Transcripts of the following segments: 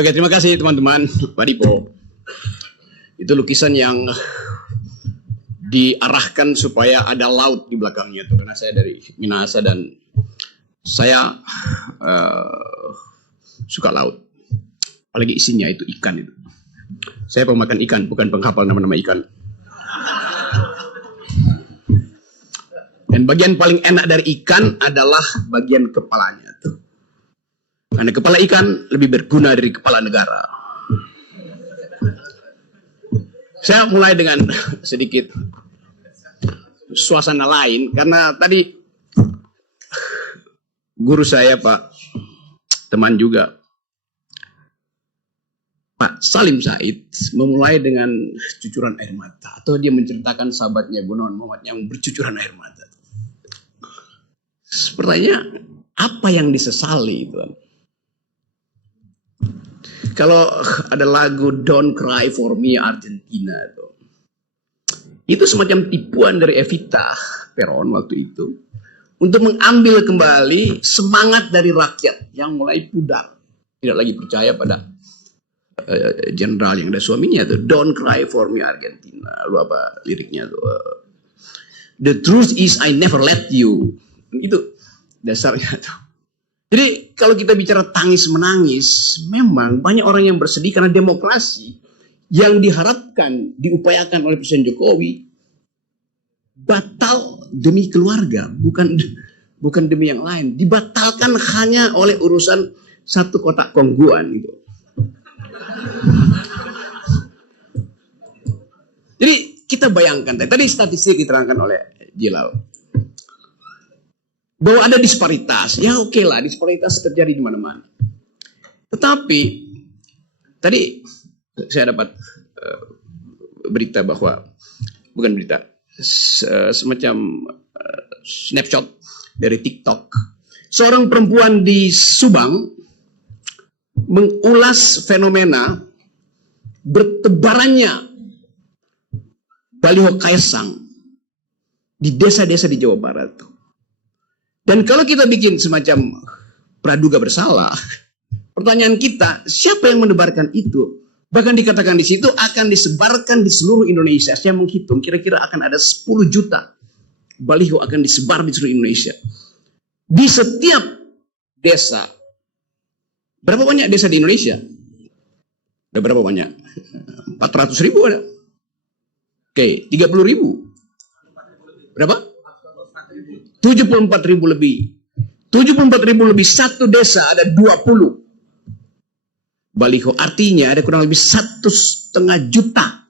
Oke, terima kasih teman-teman. Pak Dipo, itu lukisan yang diarahkan supaya ada laut di belakangnya tuh, karena saya dari Minahasa dan saya suka laut, apalagi isinya itu ikan itu. Saya pemakan ikan, bukan penghafal nama-nama ikan. Dan bagian paling enak dari ikan adalah bagian kepalanya tuh. Karena kepala ikan lebih berguna dari kepala negara. Saya mulai dengan sedikit suasana lain, karena tadi guru saya, Pak, teman juga, Pak Salim Said, memulai dengan cucuran air mata. Atau dia menceritakan sahabatnya Gunawan Muhammad yang bercucuran air mata. Pertanyaannya, apa yang disesali, Tuan? Kalau ada lagu Don't Cry For Me Argentina, itu semacam tipuan dari Evita Peron waktu itu untuk mengambil kembali semangat dari rakyat yang mulai pudar, tidak lagi percaya pada jenderal yang ada suaminya tuh. Don't Cry For Me Argentina. Lu apa liriknya tuh? The truth is I never let you. Itu dasarnya tuh. Jadi kalau kita bicara tangis menangis, memang banyak orang yang bersedih karena demokrasi yang diharapkan, diupayakan oleh Presiden Jokowi batal demi keluarga, bukan demi yang lain. Dibatalkan hanya oleh urusan satu kotak kongguan gitu. Jadi kita bayangkan, tadi statistik diterangkan oleh Jilal, bahwa ada disparitas. Ya oke lah, disparitas terjadi di mana-mana. Tetapi tadi saya dapat berita bahwa, bukan berita, semacam snapshot dari TikTok. Seorang perempuan di Subang mengulas fenomena bertebarannya baliho Kaisang di desa-desa di Jawa Barat. Dan kalau kita bikin semacam praduga bersalah, pertanyaan kita, siapa yang menebarkan itu? Bahkan dikatakan di situ akan disebarkan di seluruh Indonesia. Saya menghitung kira-kira akan ada 10 juta baliho akan disebar di seluruh Indonesia. Di setiap desa. Berapa banyak desa di Indonesia? Ada berapa banyak? 400.000 ada. Oke, 30.000. Berapa? 74.000 lebih. 74.000 lebih, satu desa ada 20 baliho. Artinya ada kurang lebih 1,5 juta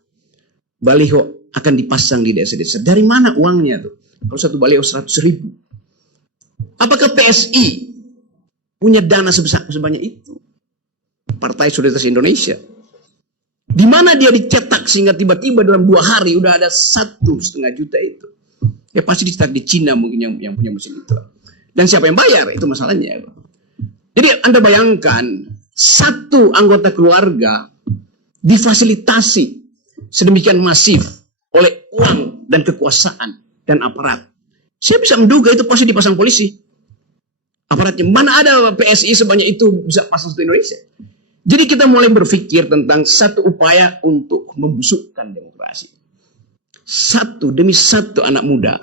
baliho akan dipasang di desa-desa. Dari mana uangnya tuh? Kalau satu baliho 100.000. Apakah PSI punya dana sebanyak itu? Partai Solidaritas Indonesia. Di mana dia dicetak sehingga tiba-tiba dalam 2 hari udah ada 1,5 juta itu? Ya pasti dicetak di Cina mungkin yang punya mesin itu. Dan siapa yang bayar? Itu masalahnya. Jadi Anda bayangkan, satu anggota keluarga difasilitasi sedemikian masif oleh uang dan kekuasaan dan aparat. Saya bisa menduga itu pasti dipasang polisi. Aparatnya. Mana ada PSI sebanyak itu bisa pasang satu Indonesia? Jadi kita mulai berpikir tentang satu upaya untuk membusukkan demokrasi. Satu demi satu anak muda.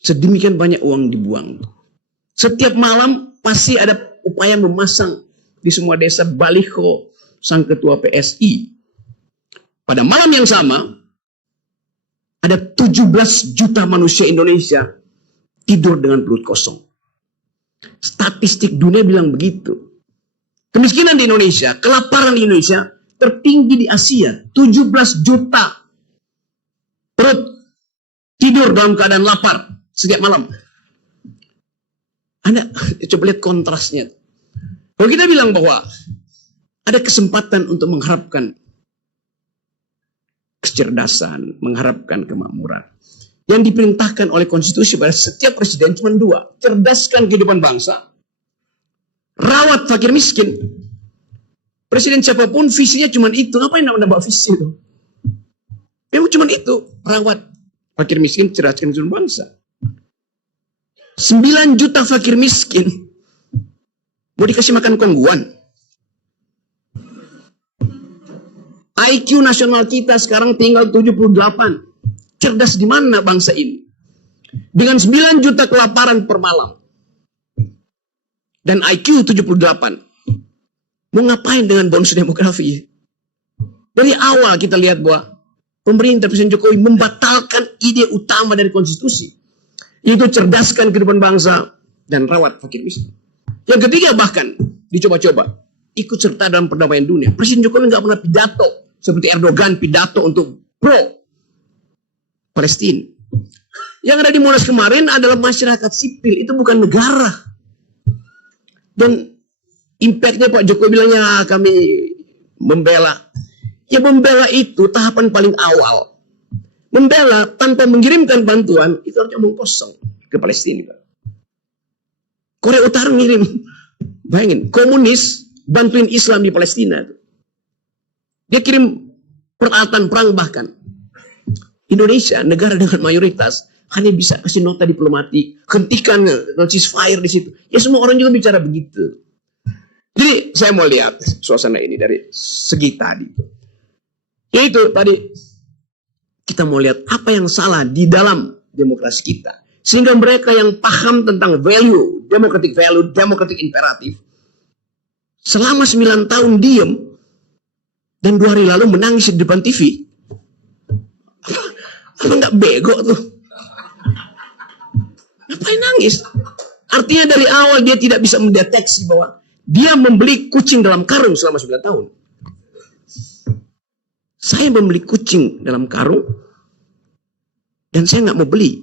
Sedemikian banyak uang dibuang. Setiap malam pasti ada upaya memasang di semua desa baliho sang ketua PSI. Pada malam yang sama, ada 17 juta manusia Indonesia tidur dengan perut kosong. Statistik dunia bilang begitu. Kemiskinan di Indonesia, kelaparan di Indonesia tertinggi di Asia. 17 juta perut tidur dalam keadaan lapar setiap malam. Anda coba lihat kontrasnya. Kalau kita bilang bahwa ada kesempatan untuk mengharapkan kecerdasan, mengharapkan kemakmuran, yang diperintahkan oleh konstitusi pada setiap presiden cuma 2. Cerdaskan kehidupan bangsa, rawat fakir miskin. Presiden siapapun visinya cuma itu. Ngapain nambah visi itu? Memang cuma itu. Rawat fakir miskin, cerdaskan kehidupan bangsa. 9 juta fakir miskin Mau dikasih makan kongguan. IQ nasional kita sekarang tinggal 78. Cerdas di mana bangsa ini? Dengan 9 juta kelaparan per malam. Dan IQ 78. Mau ngapain dengan bonus demografi? Dari awal kita lihat bahwa pemerintah Presiden Jokowi membatalkan ide utama dari konstitusi, yaitu cerdaskan kehidupan bangsa dan rawat fakir miskin. Yang ketiga bahkan dicoba-coba ikut serta dalam perdamaian dunia. Presiden Jokowi nggak pernah pidato seperti Erdogan pidato untuk pro Palestina. Yang ada di Monas kemarin adalah masyarakat sipil, itu bukan negara. Dan impactnya Pak Jokowi bilang ya kami membela. Ya membela itu tahapan paling awal. Membela tanpa mengirimkan bantuan itu harusnya omong kosong ke Palestina. Korea Utara ngirim, bayangin, komunis bantuin Islam di Palestina. Dia kirim peralatan perang bahkan. Indonesia, negara dengan mayoritas, hanya bisa kasih nota diplomatik, hentikan ceasefire di situ. Ya semua orang juga bicara begitu. Jadi saya mau lihat suasana ini dari segi tadi. Yaitu tadi kita mau lihat apa yang salah di dalam demokrasi kita. Sehingga mereka yang paham tentang value, democratic imperatif, selama 9 tahun diem, dan 2 hari lalu menangis di depan TV. Apa nggak bego tuh? Ngapain nangis? Artinya dari awal dia tidak bisa mendeteksi bahwa dia membeli kucing dalam karung selama 9 tahun. Saya membeli kucing dalam karung dan saya nggak mau beli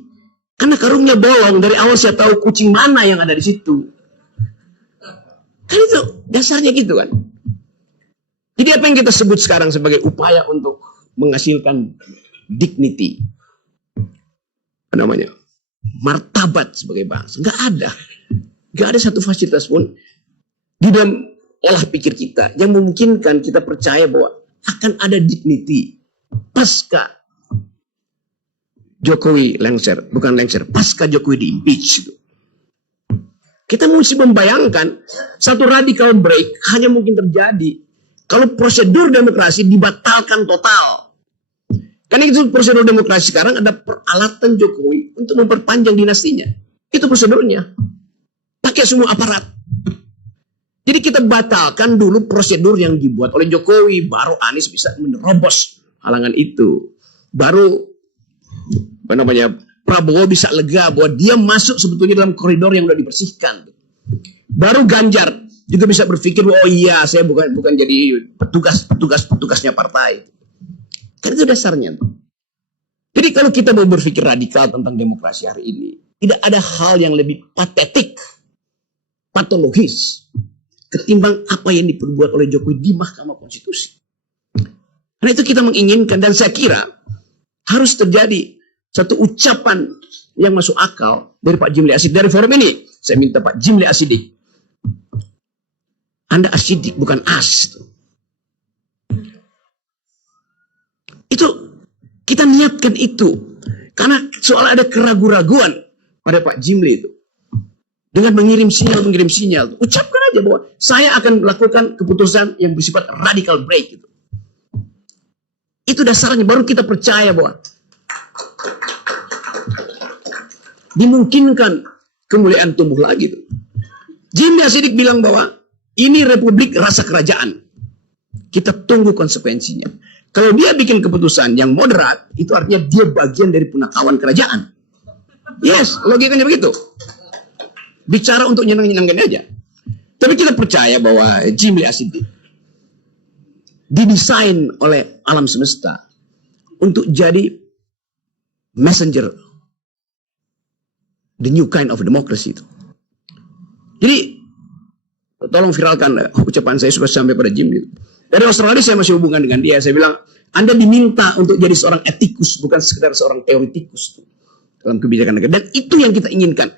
karena karungnya bolong. Dari awal saya tahu kucing mana yang ada di situ. Kan itu dasarnya gitu kan. Jadi apa yang kita sebut sekarang sebagai upaya untuk menghasilkan dignity, apa namanya, martabat sebagai bangsa, nggak ada satu fasilitas pun di dalam olah pikir kita yang memungkinkan kita percaya bahwa akan ada dignity pasca Jokowi pasca Jokowi di-impeach. Kita mesti membayangkan satu radical break hanya mungkin terjadi kalau prosedur demokrasi dibatalkan total. Karena itu prosedur demokrasi sekarang ada peralatan Jokowi untuk memperpanjang dinastinya. Itu prosedurnya. Pakai semua aparat. Jadi kita batalkan dulu prosedur yang dibuat oleh Jokowi, baru Anies bisa menerobos halangan itu. Baru Prabowo bisa lega bahwa dia masuk sebetulnya dalam koridor yang sudah dibersihkan. Baru Ganjar juga bisa berpikir, oh iya saya bukan jadi petugasnya partai. Kan itu dasarnya. Jadi kalau kita mau berpikir radikal tentang demokrasi hari ini, tidak ada hal yang lebih patetik, patologis ketimbang apa yang diperbuat oleh Jokowi di Mahkamah Konstitusi. Karena itu kita menginginkan, dan saya kira harus terjadi satu ucapan yang masuk akal dari Pak Jimli Asidik. Dari forum ini, saya minta Pak Jimli Asidik, Anda asidik bukan as. Itu kita niatkan itu. Karena soal ada keraguan-raguan pada Pak Jimli itu. Dengan mengirim sinyal. Ucapkan aja bahwa saya akan melakukan keputusan yang bersifat radical break. Itu dasarnya, baru kita percaya bahwa dimungkinkan kemuliaan tumbuh lagi. Jimli Asidik bilang bahwa ini republik rasa kerajaan. Kita tunggu konsekuensinya. Kalau dia bikin keputusan yang moderat, itu artinya dia bagian dari punakawan kerajaan. Yes, logikanya begitu. Bicara untuk nyenang-nyenangkan aja. Tapi kita percaya bahwa Jimli Asidik didesain oleh alam semesta untuk jadi messenger, the new kind of democracy itu. Jadi tolong viralkan ucapan saya supaya sampai pada Jimli. Dari Australia saya masih hubungan dengan dia. Saya bilang, Anda diminta untuk jadi seorang etikus, bukan sekedar seorang teoretikus dalam kebijakan negara. Dan itu yang kita inginkan.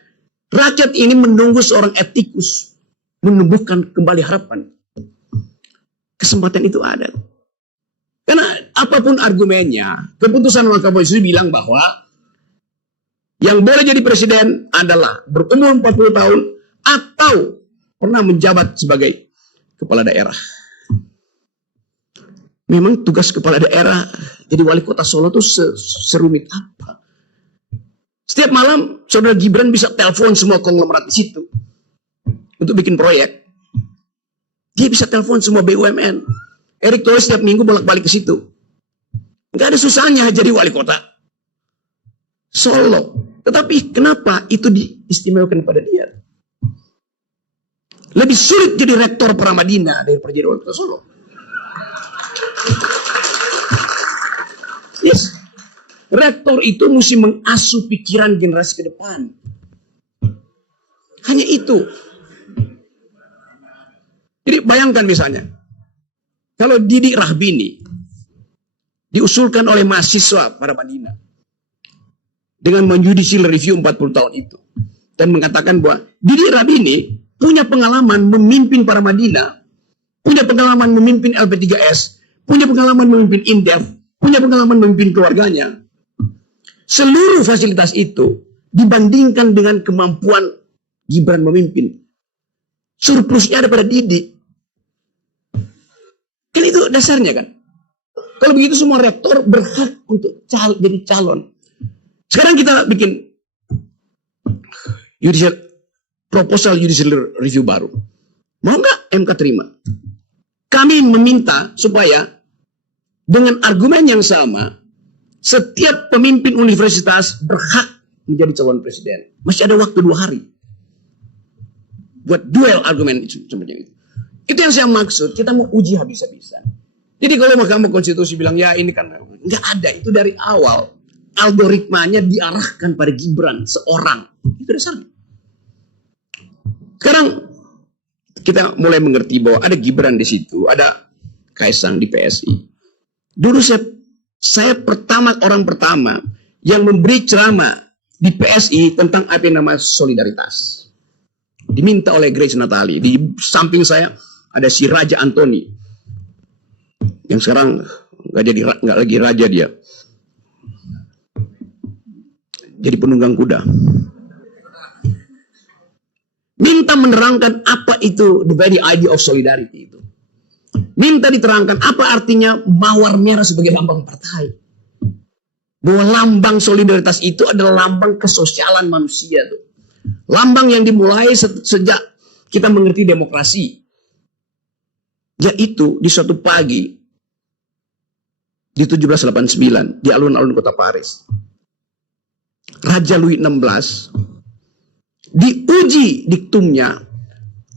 Rakyat ini menunggu seorang etikus menumbuhkan kembali harapan. Kesempatan itu ada. Karena apapun argumennya, keputusan Mahkamah Konstitusi bilang bahwa yang boleh jadi presiden adalah berumur 40 tahun atau pernah menjabat sebagai kepala daerah. Memang tugas kepala daerah jadi wali kota Solo itu serumit apa? Setiap malam saudara Gibran bisa telepon semua konglomerat di situ untuk bikin proyek. Dia bisa telepon semua BUMN. Erick Thohir setiap minggu bolak-balik ke situ. Nggak ada susahnya jadi wali kota Solo. Tetapi kenapa itu diistimewakan pada dia? Lebih sulit jadi rektor Pramadina daripada jadi wali kota Solo. Yes. Rektor itu mesti mengasuh pikiran generasi ke depan. Hanya itu. Jadi bayangkan misalnya, kalau Didik Rahbini diusulkan oleh mahasiswa Pramadina dengan menjudicial review 40 tahun itu dan mengatakan bahwa Didik Rahbini punya pengalaman memimpin Pramadina, punya pengalaman memimpin LP3S, punya pengalaman memimpin Indef, punya pengalaman memimpin keluarganya. Seluruh fasilitas itu dibandingkan dengan kemampuan Gibran memimpin, surplusnya ada pada Didik. Kan itu dasarnya kan. Kalau begitu semua rektor berhak untuk jadi calon. Sekarang kita bikin proposal judicial review baru. Mau nggak MK terima? Kami meminta supaya dengan argumen yang sama, setiap pemimpin universitas berhak menjadi calon presiden. Masih ada waktu 2 hari. Buat duel argumen itu. Itu yang saya maksud, kita mau uji habis-habisan. Jadi kalau Mahkamah Konstitusi bilang, ya ini kan, nggak ada. Itu dari awal, algoritmanya diarahkan pada Gibran, seorang. Itu dasarnya. Sekarang, kita mulai mengerti bahwa ada Gibran di situ, ada Kaisang di PSI. Dulu saya orang pertama yang memberi ceramah di PSI tentang apa yang namanya solidaritas. Diminta oleh Grace Natali. Di samping saya ada si Raja Antoni yang sekarang nggak lagi raja, dia jadi penunggang kuda. Minta menerangkan apa itu the very idea of solidarity itu. Minta diterangkan apa artinya mawar merah sebagai lambang partai. Bahwa lambang solidaritas itu adalah lambang kesosialan manusia tuh. Lambang yang dimulai sejak kita mengerti demokrasi. Yaitu di suatu pagi di 1789 di alun-alun kota Paris. Raja Louis XVI diuji diktumnya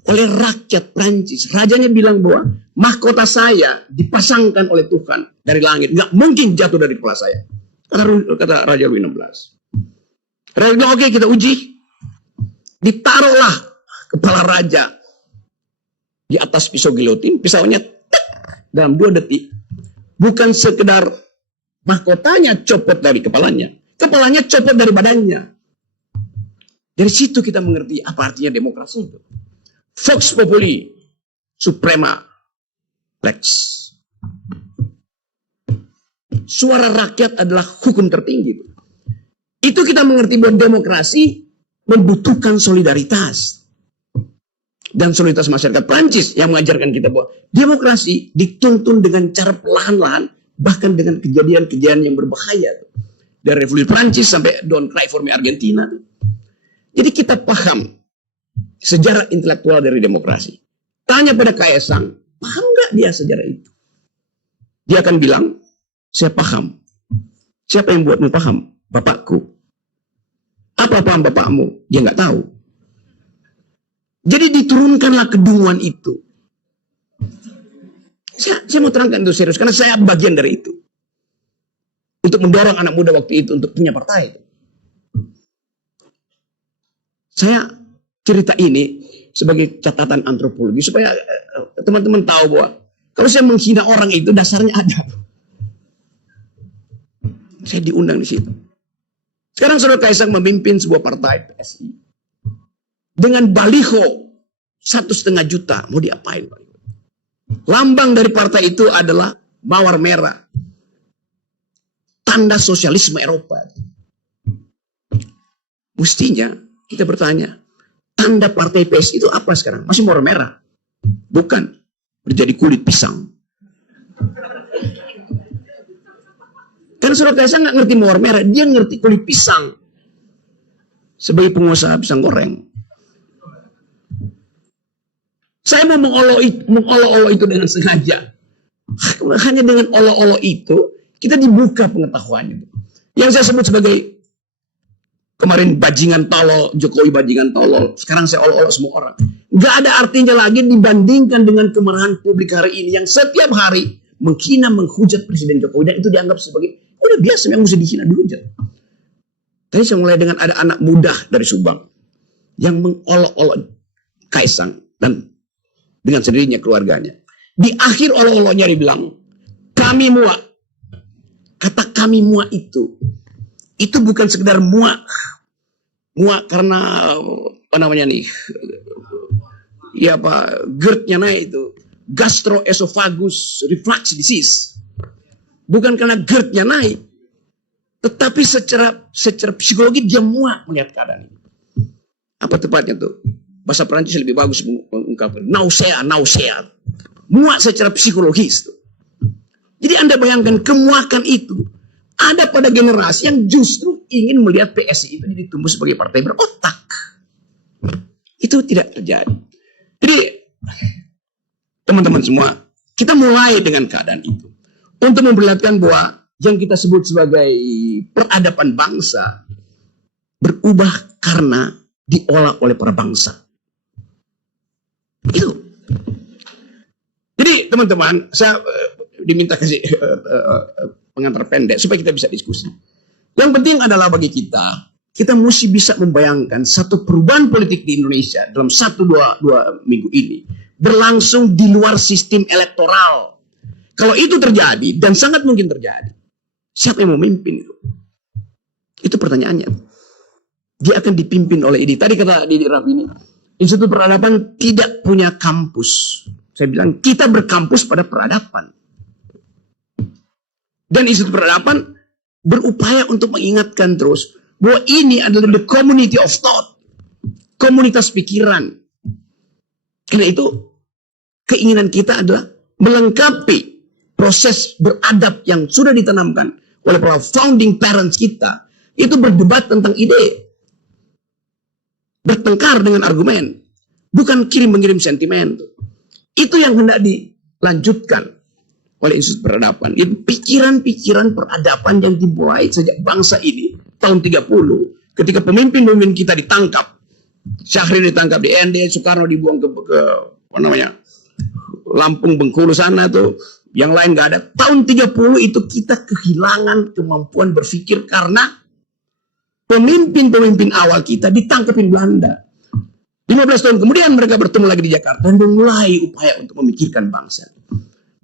oleh rakyat Prancis. Rajanya bilang bahwa mahkota saya dipasangkan oleh Tuhan dari langit. Nggak mungkin jatuh dari kepala saya. Kata Raja Louis XVI. Raja bilang, oke, kita uji. Ditaruhlah kepala raja di atas pisau gilotin, pisaunya dalam 2 detik. Bukan sekedar mahkotanya copot dari kepalanya, kepalanya copot dari badannya. Dari situ kita mengerti apa artinya demokrasi itu. Vox populi, suprema lex. Suara rakyat adalah hukum tertinggi. Itu kita mengerti bahwa demokrasi membutuhkan solidaritas. Dan solidaritas masyarakat Prancis yang mengajarkan kita bahwa demokrasi dituntun dengan cara perlahan-lahan, bahkan dengan kejadian-kejadian yang berbahaya. Dari revolusi Prancis sampai Don't Cry for Me Argentina. Jadi kita paham sejarah intelektual dari demokrasi. Tanya pada Kaisang, paham nggak dia sejarah itu? Dia akan bilang, saya paham. Siapa yang buatmu paham? Bapakku. Apa paham bapakmu? Dia nggak tahu. Jadi diturunkanlah kedunguan itu. Saya mau terangkan itu serius, karena saya bagian dari itu. Untuk mendorong anak muda waktu itu untuk punya partai. Saya cerita ini sebagai catatan antropologi supaya teman-teman tahu bahwa kalau saya menghina orang itu dasarnya ada. Saya diundang di situ. Sekarang Saudara Kaisang memimpin sebuah partai PSI dengan baliho 1,5 juta. Mau diapain? Lambang dari partai itu adalah mawar merah, tanda sosialisme Eropa. Mestinya kita bertanya, tanda partai PSI itu apa sekarang? Masih mawar merah? Bukan. Menjadi kulit pisang. Kan Saudara Kaisang nggak ngerti mawar merah, dia ngerti kulit pisang. Sebagai pengusaha pisang goreng. Saya mau mengolok-olok itu dengan sengaja. Hanya dengan olok-olok itu, kita dibuka pengetahuannya. Yang saya sebut sebagai kemarin bajingan tolol, Jokowi bajingan tolol. Sekarang saya olok-olok semua orang. Gak ada artinya lagi dibandingkan dengan kemarahan publik hari ini yang setiap hari menghina, menghujat Presiden Jokowi. Dan itu dianggap sebagai, udah biasa yang mesti dihina, dihujat. Tadi saya mulai dengan ada anak muda dari Subang yang mengolok-olok Kaisang dan dengan sendirinya keluarganya. Di akhir olok-oloknya dia bilang, kami muak. Kata kami muak itu bukan sekedar muak. Muak karena apa namanya nih? Ya apa, GERD-nya naik itu. Gastroesophagus reflux disease. Bukan karena GERD-nya naik. Tetapi secara psikologi dia muak melihat keadaan ini. Apa tepatnya tuh? Bahasa Perancis lebih bagus mengungkapkan. Nausea. Muak secara psikologis tuh. Jadi Anda bayangkan kemuakan itu ada pada generasi yang justru ingin melihat PSI itu jadi tumbuh sebagai partai berotak. Itu tidak terjadi. Jadi teman-teman semua, kita mulai dengan keadaan itu. Untuk memperlihatkan bahwa yang kita sebut sebagai peradaban bangsa berubah karena diolah oleh para bangsa. Itu. Jadi teman-teman, saya diminta kasih pengantar pendek supaya kita bisa diskusi. Yang penting adalah bagi kita mesti bisa membayangkan satu perubahan politik di Indonesia dalam 1-2 minggu ini berlangsung di luar sistem elektoral. Kalau itu terjadi, dan sangat mungkin terjadi, siapa yang memimpin itu? Itu pertanyaannya. Dia akan dipimpin oleh ini. Tadi kata Didi Rafini, Institut Peradaban tidak punya kampus. Saya bilang, kita berkampus pada peradaban. Dan Institut Peradaban berupaya untuk mengingatkan terus bahwa ini adalah the community of thought. Komunitas pikiran. Karena itu, keinginan kita adalah melengkapi proses beradab yang sudah ditanamkan oleh para founding parents kita. Itu berdebat tentang ide. Bertengkar dengan argumen. Bukan kirim-mengirim sentimen. Itu yang hendak dilanjutkan oleh Institut Peradaban. Itu pikiran-pikiran peradaban yang dimulai sejak bangsa ini tahun 30 ketika pemimpin-pemimpin kita ditangkap. Syahrir ditangkap di ND, Soekarno dibuang ke apa namanya? Lampung Bengkulu sana tuh. Yang lain nggak ada. Tahun 30 itu kita kehilangan kemampuan berpikir karena pemimpin-pemimpin awal kita ditangkapin Belanda. 15 tahun kemudian mereka bertemu lagi di Jakarta dan memulai upaya untuk memikirkan bangsa.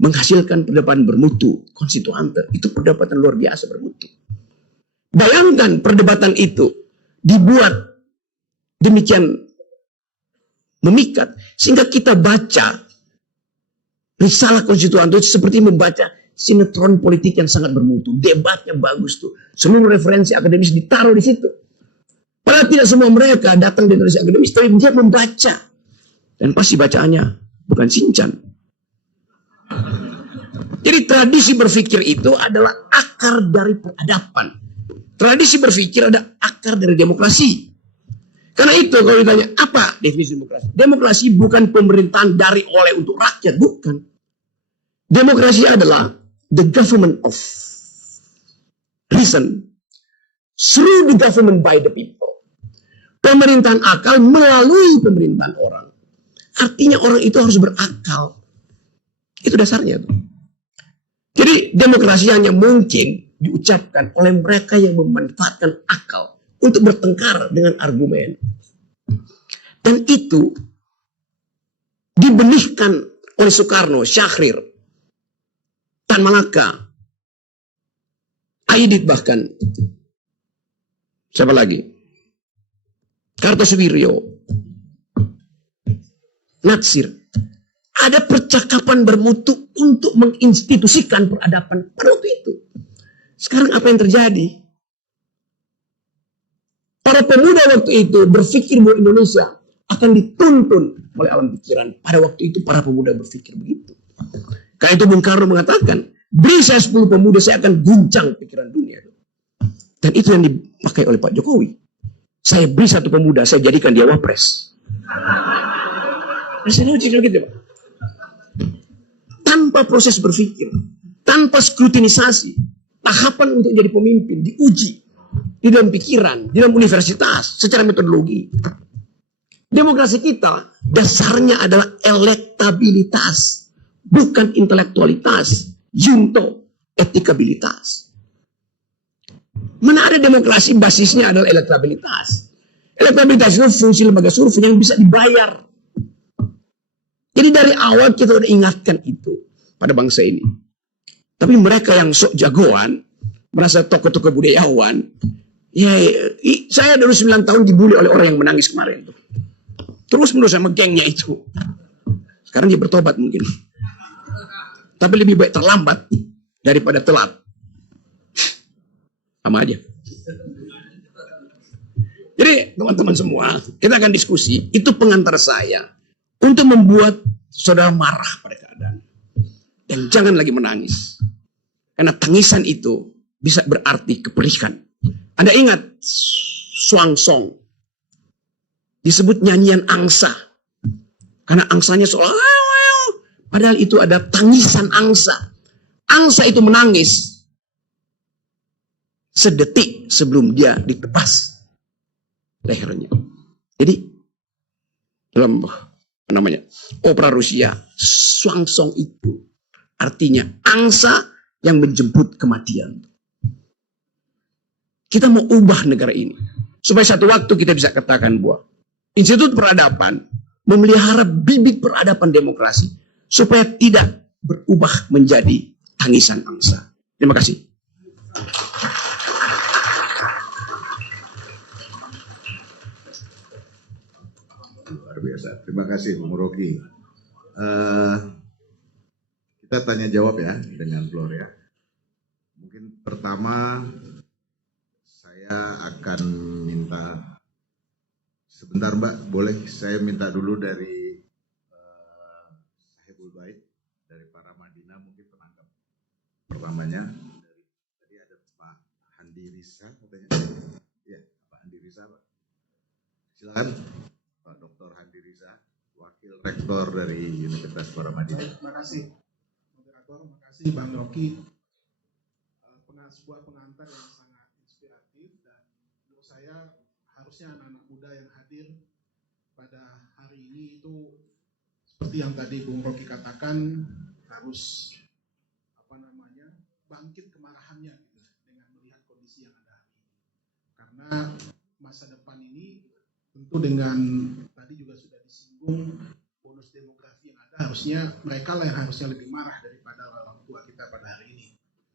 Menghasilkan perdebatan bermutu, konstituante. Itu perdebatan luar biasa bermutu. Bayangkan perdebatan itu dibuat demikian memikat. Sehingga kita baca risalah konstituante itu seperti membaca sinetron politik yang sangat bermutu. Debatnya bagus tuh. Seluruh referensi akademis ditaruh di situ. Padahal tidak semua mereka datang di Indonesia akademis, tapi dia membaca. Dan pasti bacaannya bukan Sinchan. Jadi tradisi berpikir itu adalah akar dari peradaban. Tradisi berpikir ada akar dari demokrasi. Karena itu kalau ditanya, apa definisi demokrasi? Demokrasi bukan pemerintahan dari oleh untuk rakyat, bukan. Demokrasi adalah the government of reason through the government by the people. Pemerintahan akal melalui pemerintahan orang. Artinya orang itu harus berakal. Itu dasarnya tuh. Jadi demokrasi hanya mungkin diucapkan oleh mereka yang memanfaatkan akal untuk bertengkar dengan argumen. Dan itu dibenihkan oleh Soekarno, Syahrir, Tan Malaka, Aidit bahkan. Siapa lagi? Kartosuwiryo, Natsir. Ada percakapan bermutu untuk menginstitusikan peradaban pada waktu itu. Sekarang apa yang terjadi? Para pemuda waktu itu berpikir bahwa Indonesia akan dituntun oleh alam pikiran. Pada waktu itu para pemuda berpikir begitu. Karena itu Bung Karno mengatakan, beri saya 10 pemuda, saya akan guncang pikiran dunia. Dan itu yang dipakai oleh Pak Jokowi. Saya beri 1 pemuda, saya jadikan dia wapres. Masih logik gitu, Pak. Tanpa proses berpikir, tanpa skrutinisasi, tahapan untuk jadi pemimpin diuji di dalam pikiran, di dalam universitas, secara metodologi. Demokrasi kita dasarnya adalah elektabilitas, bukan intelektualitas, junto, etikabilitas. Mana ada demokrasi basisnya adalah elektabilitas. Elektabilitas itu fungsi lembaga survei yang bisa dibayar. Jadi dari awal kita udah ingatkan itu pada bangsa ini. Tapi mereka yang sok jagoan, merasa tokoh-tokoh budayawan, ya saya dulu 9 tahun dibully oleh orang yang menangis kemarin itu. Terus menerus sama gengnya itu. Sekarang dia bertobat mungkin. Tapi lebih baik terlambat daripada telat. Sama aja. Jadi teman-teman semua, kita akan diskusi. Itu pengantar saya untuk membuat saudara marah pada keadaan. Dan jangan lagi menangis. Karena tangisan itu bisa berarti kepelikan. Anda ingat Swan Song disebut nyanyian angsa. Karena angsanya seolah padahal itu ada tangisan angsa. Angsa itu menangis sedetik sebelum dia ditebas lehernya. Jadi dalam opera Rusia, Swan Song itu artinya angsa yang menjemput kematian. Kita mau ubah negara ini supaya satu waktu kita bisa katakan bahwa Institut Peradaban memelihara bibit peradaban demokrasi supaya tidak berubah menjadi tangisan angsa. Terima kasih. Luar biasa. Terima kasih Bung Rocky. Kita tanya jawab ya dengan Gloria. Mungkin pertama saya akan minta sebentar Mbak, boleh saya minta dulu dari Sahibul Bait dari para Madinah, mungkin penangkap pertamanya. Tadi ada Pak Handi Risa katanya. Ya, Pak Handi Risa, Pak. Silakan Pak Dr. Handi Risa, Wakil Rektor dari Universitas Paramadina. Terima kasih moderator, terima kasih Bang Rocky. Sebuah pengantar yang sangat inspiratif dan menurut saya harusnya anak-anak muda yang hadir pada hari ini itu seperti yang tadi Bung Rocky katakan harus bangkit kemarahannya gitu, dengan melihat kondisi yang ada hari ini. Karena masa depan ini tentu dengan tadi juga sudah disinggung bonus demografi yang ada, harusnya mereka lah yang harusnya lebih marah daripada orang tua kita pada hari ini.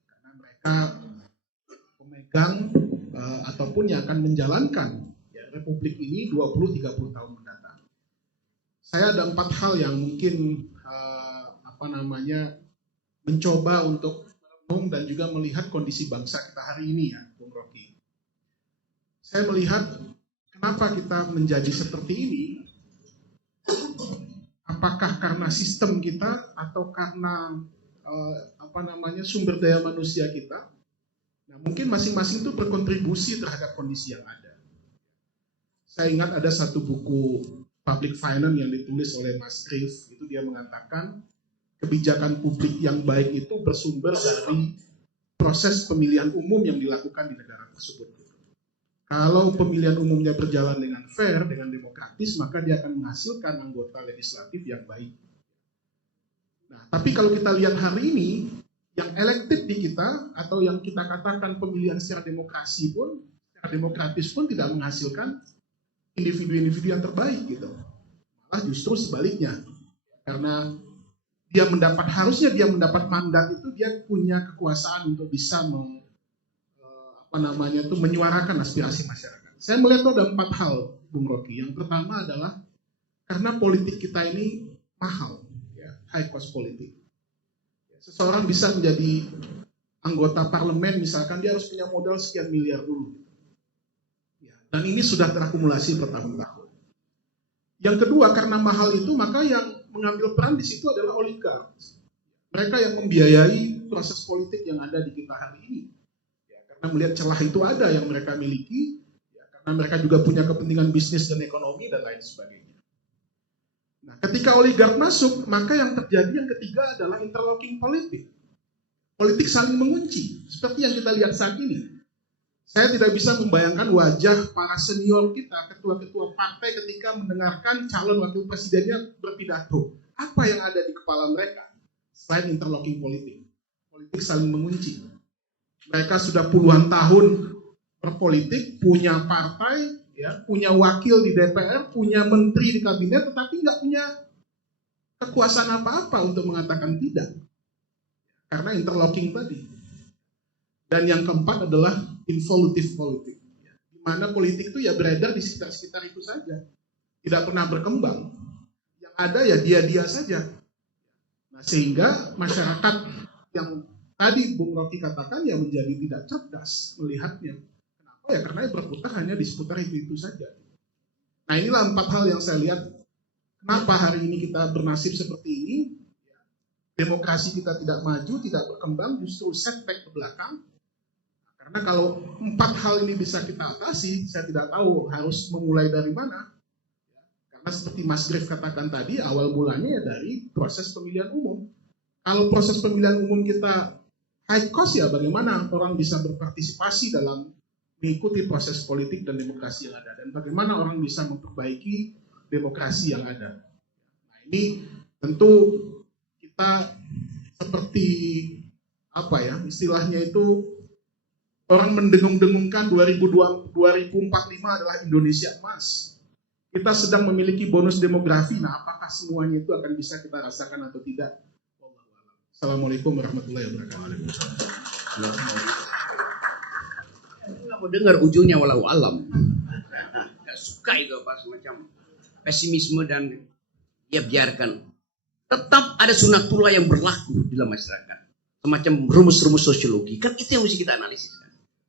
Karena mereka pemegang ataupun yang akan menjalankan ya, Republik ini 20-30 tahun mendatang. Saya ada 4 hal yang mungkin mencoba untuk merenung dan juga melihat kondisi bangsa kita hari ini ya, Bung Rocky. Saya melihat kenapa kita menjadi seperti ini. Apakah karena sistem kita atau karena sumber daya manusia kita? Nah, mungkin masing-masing itu berkontribusi terhadap kondisi yang ada. Saya ingat ada satu buku Public Finance yang ditulis oleh Mas Griff, itu dia mengatakan kebijakan publik yang baik itu bersumber dari proses pemilihan umum yang dilakukan di negara tersebut. Kalau pemilihan umumnya berjalan dengan fair, dengan demokratis, maka dia akan menghasilkan anggota legislatif yang baik. Nah, tapi kalau kita lihat hari ini, yang elected di kita, atau yang kita katakan pemilihan secara demokrasi pun, secara demokratis pun tidak menghasilkan individu-individu yang terbaik gitu. Malah justru sebaliknya. Karena harusnya dia mendapat mandat itu, dia punya kekuasaan untuk bisa menyuarakan aspirasi masyarakat. Saya melihat itu ada 4 hal, Bung Rocky. Yang pertama adalah karena politik kita ini mahal, ya, high cost politik. Seseorang bisa menjadi anggota parlemen, misalkan dia harus punya modal sekian miliar dulu. Ya, dan ini sudah terakumulasi bertahun-tahun. Yang kedua, karena mahal itu, maka yang mengambil peran di situ adalah oligark. Mereka yang membiayai proses politik yang ada di kita hari ini. Ya, karena melihat celah itu ada yang mereka miliki, ya, karena mereka juga punya kepentingan bisnis dan ekonomi dan lain sebagainya. Nah, ketika oligark masuk, maka yang terjadi yang ketiga adalah interlocking politik. Politik saling mengunci, seperti yang kita lihat saat ini. Saya tidak bisa membayangkan wajah para senior kita, ketua-ketua partai ketika mendengarkan calon wakil presidennya berpidato. Apa yang ada di kepala mereka? Selain interlocking politik. Politik saling mengunci. Mereka sudah puluhan tahun berpolitik, punya partai, ya, punya wakil di DPR, punya menteri di kabinet, tetapi nggak punya kekuasaan apa-apa untuk mengatakan tidak. Karena interlocking tadi. Dan yang keempat adalah involutive politik, di mana politik itu ya beredar di sekitar-sekitar itu saja, tidak pernah berkembang. Yang ada ya dia-dia saja. Nah, sehingga masyarakat yang tadi Bung Rocky katakan ya menjadi tidak cerdas melihatnya. Kenapa ya? Karena berputar hanya di seputar itu saja. Nah, inilah 4 hal yang saya lihat. Kenapa hari ini kita bernasib seperti ini? Demokrasi kita tidak maju, tidak berkembang, justru setback ke belakang. Karena kalau 4 hal ini bisa kita atasi, saya tidak tahu harus memulai dari mana. Karena seperti Mas Griff katakan tadi, awal mulanya ya dari proses pemilihan umum. Kalau proses pemilihan umum kita high cost, ya bagaimana orang bisa berpartisipasi dalam mengikuti proses politik dan demokrasi yang ada. Dan bagaimana orang bisa memperbaiki demokrasi yang ada. Nah, ini tentu kita seperti apa ya, istilahnya itu orang mendengung-dengungkan 2045 adalah Indonesia emas. Kita sedang memiliki bonus demografi. Nah, apakah semuanya itu akan bisa kita rasakan atau tidak? Assalamualaikum warahmatullahi wabarakatuh. Nggak mau dengar ujungnya walau alam. Nggak suka itu apa semacam pesimisme dan ya biarkan. Tetap ada sunatullah yang berlaku di dalam masyarakat. Semacam rumus-rumus sosiologi. Kan itu yang mesti kita analisis.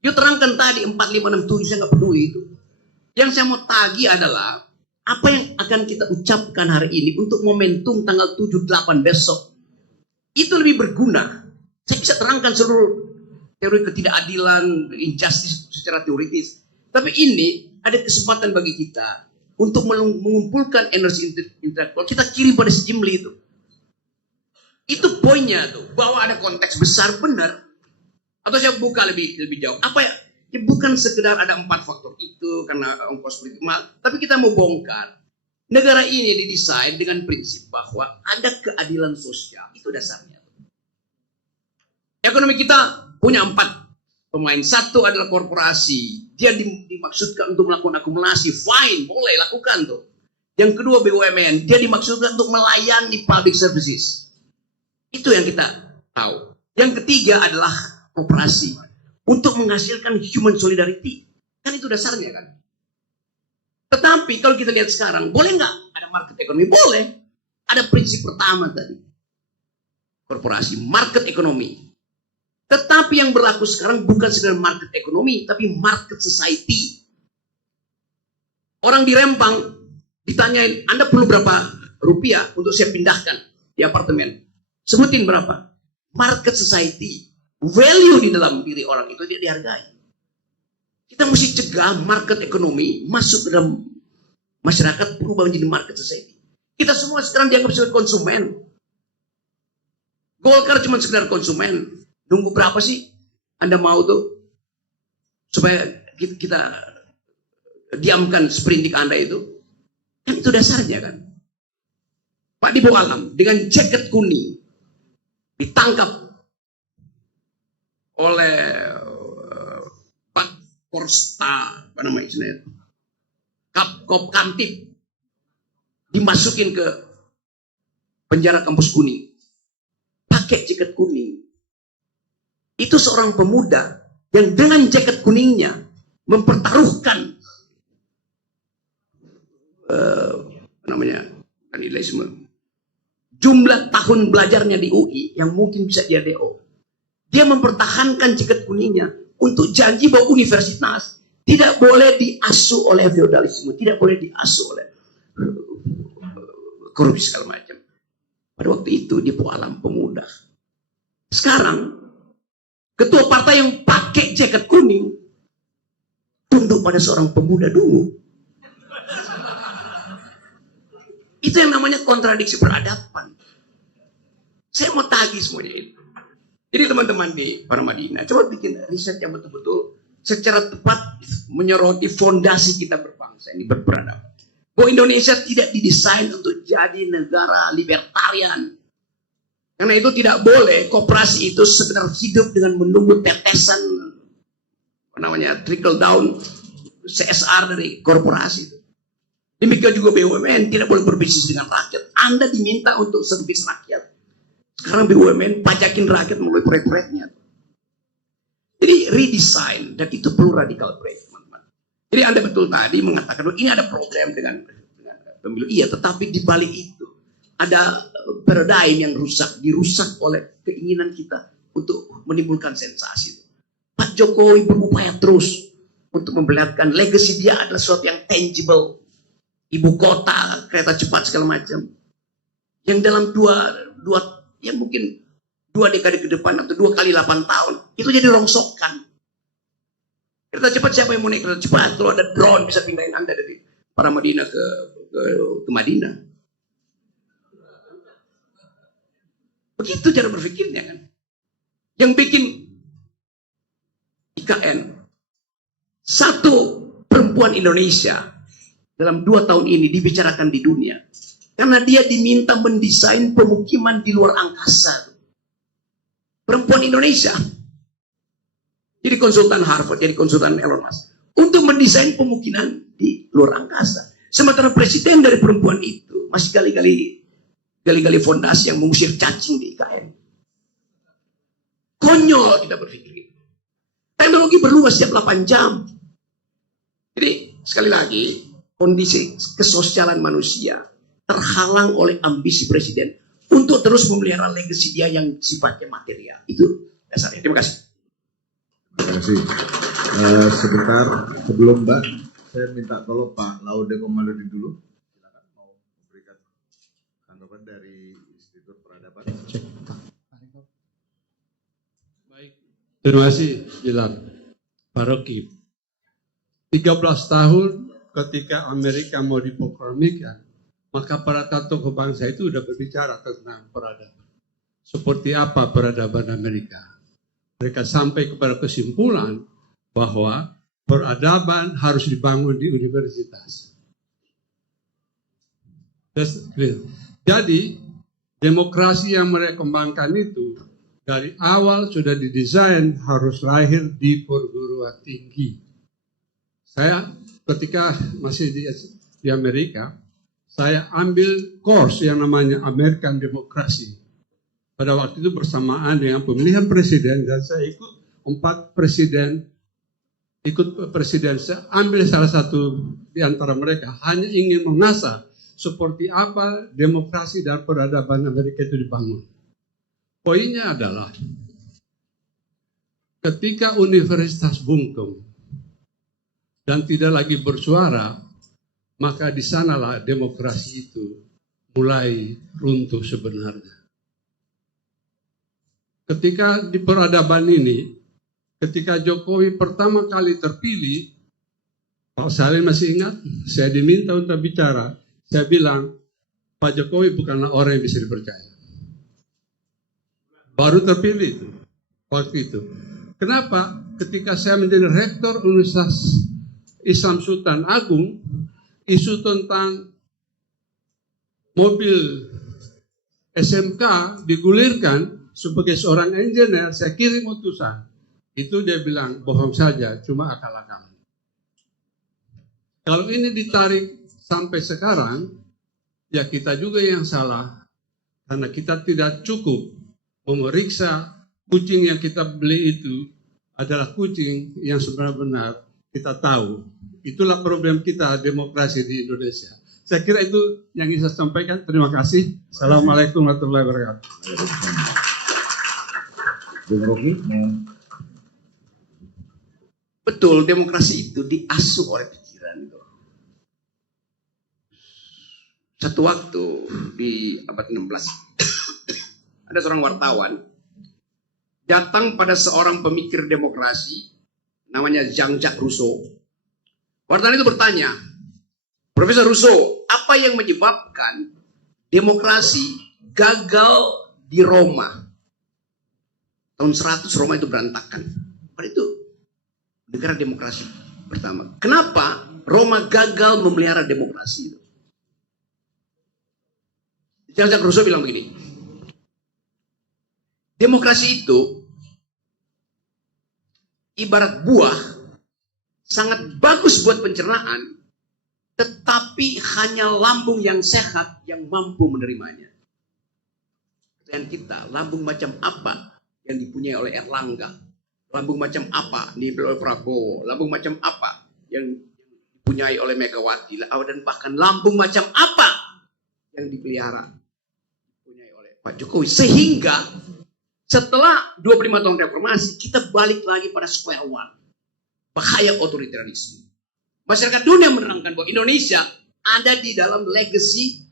Dia terangkan tadi 4, 5, 6, 7, saya nggak peduli itu. Yang saya mau tagih adalah apa yang akan kita ucapkan hari ini untuk momentum tanggal 7, 8 besok. Itu lebih berguna. Saya bisa terangkan seluruh teori ketidakadilan, injustice secara teoritis. Tapi ini ada kesempatan bagi kita untuk mengumpulkan energi intelektual. Kita kirim pada si Jimli itu. Itu poinnya tuh, bahwa ada konteks besar benar. Atau saya buka lebih jauh. Apa ya? Ya bukan sekedar ada 4 faktor itu karena ongkos politik mahal, tapi kita mau bongkar. Negara ini didesain dengan prinsip bahwa ada keadilan sosial. Itu dasarnya. Ekonomi kita punya 4 pemain. Satu adalah korporasi. Dia dimaksudkan untuk melakukan akumulasi. Fine, boleh lakukan tuh. Yang kedua BUMN. Dia dimaksudkan untuk melayani public services. Itu yang kita tahu. Yang ketiga adalah operasi untuk menghasilkan human solidarity. Kan itu dasarnya kan. Tetapi kalau kita lihat sekarang, boleh nggak ada market ekonomi? Boleh. Ada prinsip pertama tadi. Korporasi, market ekonomi. Tetapi yang berlaku sekarang bukan sekedar market ekonomi, tapi market society. Orang di Rempang ditanyain, Anda perlu berapa rupiah untuk saya pindahkan di apartemen? Sebutin berapa. Market society. Value di dalam diri orang itu tidak dihargai. Kita mesti cegah market ekonomi masuk ke dalam masyarakat, berubah menjadi market society. Kita semua sekarang dianggap sebagai konsumen. Golkar cuma sekedar konsumen. Nunggu berapa sih Anda mau tuh supaya kita diamkan sprindik Anda itu? Kan itu dasarnya kan. Pak Dibo Alam dengan jaket kuning ditangkap oleh Pak Korsta, apa namanya istilahnya, Kop Kamtip, dimasukin ke penjara kampus kuning, pakai jaket kuning. Itu seorang pemuda yang dengan jaket kuningnya mempertaruhkan jumlah tahun belajarnya di UI yang mungkin bisa dia DO. Dia mempertahankan jaket kuningnya untuk janji bahwa universitas tidak boleh diasuh oleh feodalisme, tidak boleh diasuh oleh korupsi segala macam. Pada waktu itu dia Alam Pemuda. Sekarang ketua partai yang pakai jaket kuning tunduk pada seorang pemuda dulu. Itu yang namanya kontradiksi peradaban. Saya mau tagih semuanya itu. Jadi teman-teman di Paramadina, coba bikin riset yang betul-betul secara tepat menyoroti fondasi kita berbangsa ini berperadaban. Bahwa Indonesia tidak didesain untuk jadi negara libertarian. Karena itu tidak boleh koperasi itu sekedar hidup dengan menunggu tetesan trickle down CSR dari korporasi. Demikian juga BUMN tidak boleh berbisnis dengan rakyat. Anda diminta untuk servis rakyat. Sekarang BUMN pajakin rakyat melalui proyek-proyeknya. Jadi redesign, dan itu perlu radical break, teman-teman. Jadi Anda betul tadi mengatakan ini ada problem dengan pemilu. Iya, tetapi di balik itu ada paradigm yang dirusak oleh keinginan kita untuk menimbulkan sensasi. Pak Jokowi berupaya terus untuk memperlihatkan legacy dia adalah sesuatu yang tangible. Ibu kota, kereta cepat segala macam. Yang dalam mungkin 2 dekade ke depan atau 2 kali 8 tahun itu jadi rongsokan. Kereta cepat, siapa yang mau naik kereta cepat? Kalau ada drone bisa pindahin Anda dari Paramadina ke Madinah. Begitu cara berpikirnya kan. Yang bikin IKN satu perempuan Indonesia dalam 2 tahun ini dibicarakan di dunia. Karena dia diminta mendesain pemukiman di luar angkasa. Perempuan Indonesia. Jadi konsultan Harvard, jadi konsultan Elon Musk. Untuk mendesain pemukiman di luar angkasa. Sementara presiden dari perempuan itu masih gali-gali fondasi yang mengusir cacing di IKN. Konyol kita berpikir. Teknologi berubah setiap 8 jam. Jadi sekali lagi, kondisi kesosialan manusia terhalang oleh ambisi presiden untuk terus memelihara legacy dia yang sifatnya material. Itu dasarnya. Terima kasih. Terima kasih. Sebentar sebelum Mbak, saya minta tolong Pak Laude Komaludi dulu. Silakan mau memberikan tanggapan dari Institut Peradaban. Baik, terima kasih Bilar. Pak Rocky. 13 tahun ketika Amerika mau diproklamikan, maka para tokoh bangsa itu sudah berbicara tentang peradaban. Seperti apa peradaban Amerika? Mereka sampai kepada kesimpulan bahwa peradaban harus dibangun di universitas. Jadi, demokrasi yang mereka kembangkan itu dari awal sudah didesain harus lahir di perguruan tinggi. Saya ketika masih di Amerika, saya ambil course yang namanya American Democracy. Pada waktu itu bersamaan dengan pemilihan presiden dan saya ikut 4 presiden, saya ambil salah satu di antara mereka, hanya ingin mengasah seperti apa demokrasi dan peradaban Amerika itu dibangun. Poinnya adalah ketika universitas bungkam dan tidak lagi bersuara, maka di sanalah demokrasi itu mulai runtuh sebenarnya. Ketika di peradaban ini, ketika Jokowi pertama kali terpilih, Pak Salim masih ingat, saya diminta untuk bicara, saya bilang, Pak Jokowi bukanlah orang yang bisa dipercaya. Baru terpilih itu, waktu itu. Kenapa? Ketika saya menjadi rektor Universitas Islam Sultan Agung, isu tentang mobil SMK digulirkan sebagai seorang engineer, saya kirim utusan. Itu dia bilang, bohong saja, cuma akal-akalan. Kalau ini ditarik sampai sekarang, ya kita juga yang salah. Karena kita tidak cukup memeriksa kucing yang kita beli itu adalah kucing yang sebenar-benar kita tahu. Itulah problem kita demokrasi di Indonesia. Saya kira itu yang ingin saya sampaikan. Terima kasih. Assalamualaikum warahmatullahi wabarakatuh. Bung Rocky, Betul, demokrasi itu diasuh oleh pikiran. Satu waktu di abad 16 ada seorang wartawan datang pada seorang pemikir demokrasi namanya Jean-Jacques Rousseau. Wartawan itu bertanya, Profesor Rousseau, apa yang menyebabkan demokrasi gagal di Roma? Tahun 100 Roma itu berantakan. Pada itu negara demokrasi pertama. Kenapa Roma gagal memelihara demokrasi itu? Jean-Jacques Rousseau bilang begini, demokrasi itu ibarat buah, sangat bagus buat pencernaan, tetapi hanya lambung yang sehat yang mampu menerimanya. Dan kita, lambung macam apa yang dipunyai oleh Erlangga? Lambung macam apa yang dipunyai oleh Prabowo? Lambung macam apa yang dipunyai oleh Megawati? Dan bahkan lambung macam apa yang dipelihara dipunyai oleh Pak Jokowi? Sehingga setelah 25 tahun reformasi, kita balik lagi pada square one. Bahaya otoritarianisme. Masyarakat dunia menerangkan bahwa Indonesia ada di dalam legacy,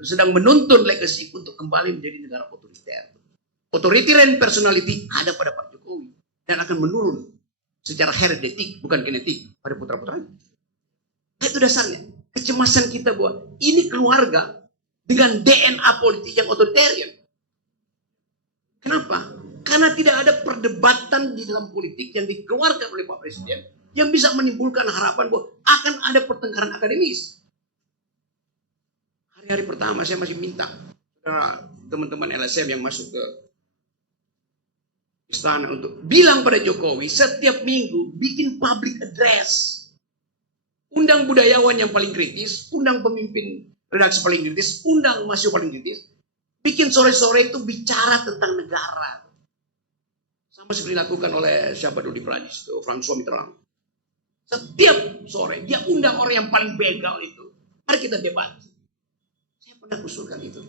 sedang menuntun legacy untuk kembali menjadi negara otoriter. Authoritarian personality ada pada Pak Jokowi dan akan menurun secara hereditik, bukan genetik, pada putra-putranya. Itu dasarnya. Kecemasan kita bahwa ini keluarga dengan DNA politik yang otoritarian. Kenapa? Karena tidak ada perdebatan di dalam politik yang dikeluarkan oleh Pak Presiden yang bisa menimbulkan harapan bahwa akan ada pertengkaran akademis. Hari-hari pertama saya masih minta teman-teman LSM yang masuk ke istana untuk bilang pada Jokowi setiap minggu bikin public address. Undang budayawan yang paling kritis, undang pemimpin redaksi paling kritis, undang mahasiswa paling kritis. Bikin sore-sore itu bicara tentang negara. Sama seperti dilakukan oleh siapa dulu di Prancis itu, François Mitterrand. Setiap sore dia undang orang yang paling begal itu. Mari kita debat. Saya pernah usulkan itu.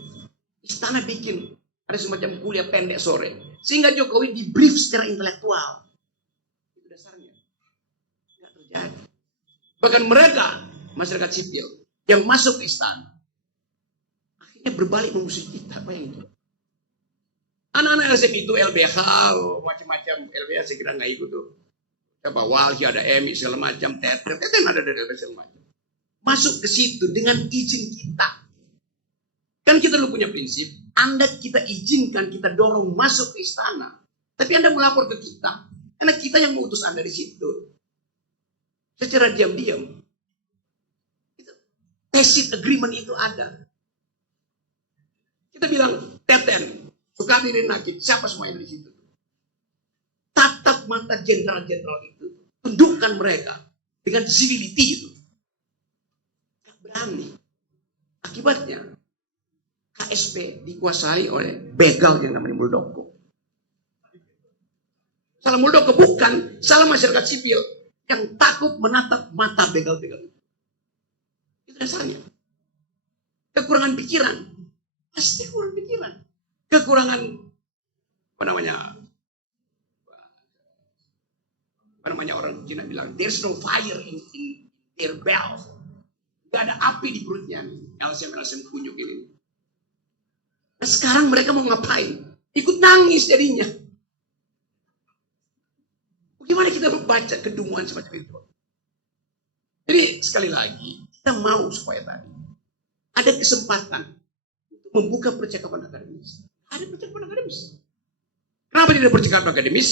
Istana bikin ada semacam kuliah pendek sore, sehingga Jokowi di brief secara intelektual. Itu dasarnya. Tidak terjadi. Bahkan mereka masyarakat sipil yang masuk ke istana akhirnya berbalik memusuhi kita. Bayangin. Anak-anak LSM itu LBH, macam-macam LBH saya kira nggak ikut tuh. Apa Walhi ada MI segala macam, Tetet ada dari LBH segala macam. Masuk ke situ dengan izin kita. Kan kita dulu punya prinsip, Anda kita izinkan, kita dorong masuk ke istana. Tapi Anda melapor ke kita, karena kita yang mengutus Anda di situ. Secara diam-diam. Tacit agreement itu ada. Kita bilang, Teten, Sukardi Nakit, siapa semua yang di situ? Tatap mata jenderal-jenderal itu, tundukkan mereka dengan civility itu. Gak berani. Akibatnya, KSP dikuasai oleh begal yang namanya Muldoko. Salah Muldoko bukan, salah masyarakat sipil yang takut menatap mata begal-begal itu. Itu dasarnya. Kekurangan pikiran. Pasti kurang pikiran. Kekurangan apa namanya orang Cina bilang there's no fire in their bell. Gak ada api di perutnya LSM kunyuk ini. Nah, sekarang mereka mau ngapain? Ikut nangis jadinya. Bagaimana kita membaca kedunguan semacam itu? Jadi sekali lagi kita mau supaya tadi ada kesempatan untuk membuka percakapan akademis. Ada percakapan akademis. Kenapa tidak ada percakapan akademis?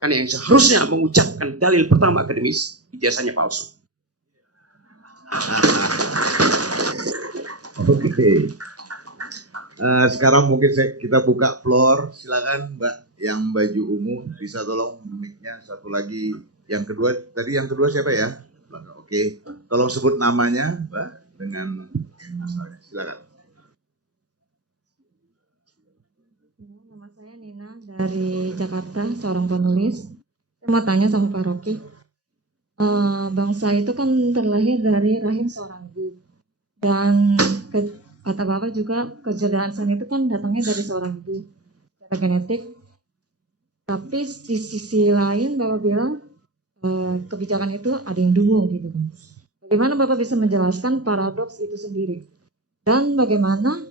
Karena yang seharusnya mengucapkan dalil pertama akademis, ijazahnya palsu. Oke. Sekarang mungkin kita buka floor. Silakan Mbak yang baju ungu bisa tolong mic-nya satu lagi. Yang kedua, tadi yang kedua siapa ya? Oke. Tolong sebut namanya Mbak dengan silakan. Nama saya Nina dari Jakarta, seorang penulis. Saya mau tanya sama Pak Rocky. Bangsa itu kan terlahir dari rahim seorang ibu. Dan kata Bapak juga kecerdasan itu kan datangnya dari seorang ibu secara genetik. Tapi di sisi lain Bapak bilang kebijakan itu ada yang dungu gitu kan. Bagaimana Bapak bisa menjelaskan paradoks itu sendiri? Dan bagaimana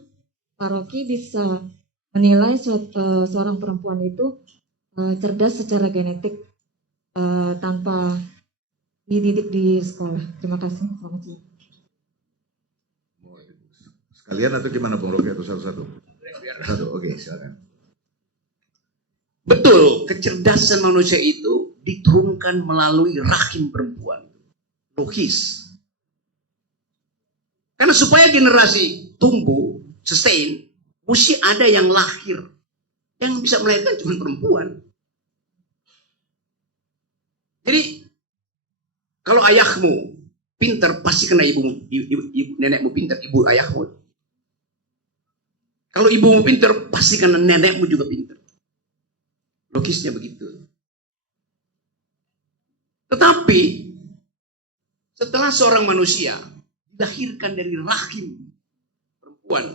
Pak Rocky bisa menilai seorang perempuan itu cerdas secara genetik tanpa dididik di sekolah? Terima kasih. Selamat siang. Sekalian atau gimana Bung Rocky, atau satu-satu? Satu, oke, silakan. Betul, kecerdasan manusia itu diturunkan melalui rahim perempuan. Logis. Karena supaya generasi tumbuh, sustain, mesti ada yang lahir. Yang bisa melahirkan cuma perempuan. Jadi, kalau ayahmu pintar, pasti kena ibu nenekmu pintar, ibu ayahmu. Kalau ibumu pintar, pasti kena nenekmu juga pintar. Logisnya begitu. Tetapi, setelah seorang manusia dilahirkan dari rahim perempuan,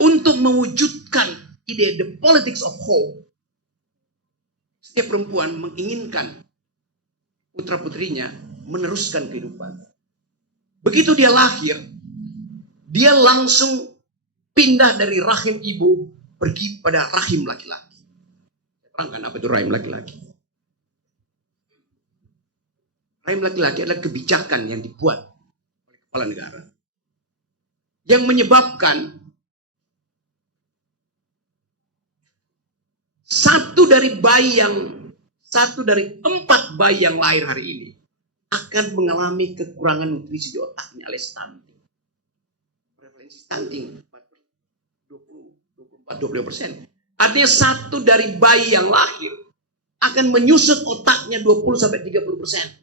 untuk mewujudkan ide the politics of hope, setiap perempuan menginginkan putra-putrinya meneruskan kehidupan. Begitu dia lahir, dia langsung pindah dari rahim ibu pergi pada rahim laki-laki. Terangkan apa itu rahim laki-laki? Rahim laki-laki adalah kebijakan yang dibuat oleh kepala negara yang menyebabkan satu dari 4 bayi yang lahir hari ini akan mengalami kekurangan nutrisi di otaknya oleh stunting. Prevalensi stunting 24-25%. Artinya 1 dari bayi yang lahir akan menyusut otaknya 20-30%.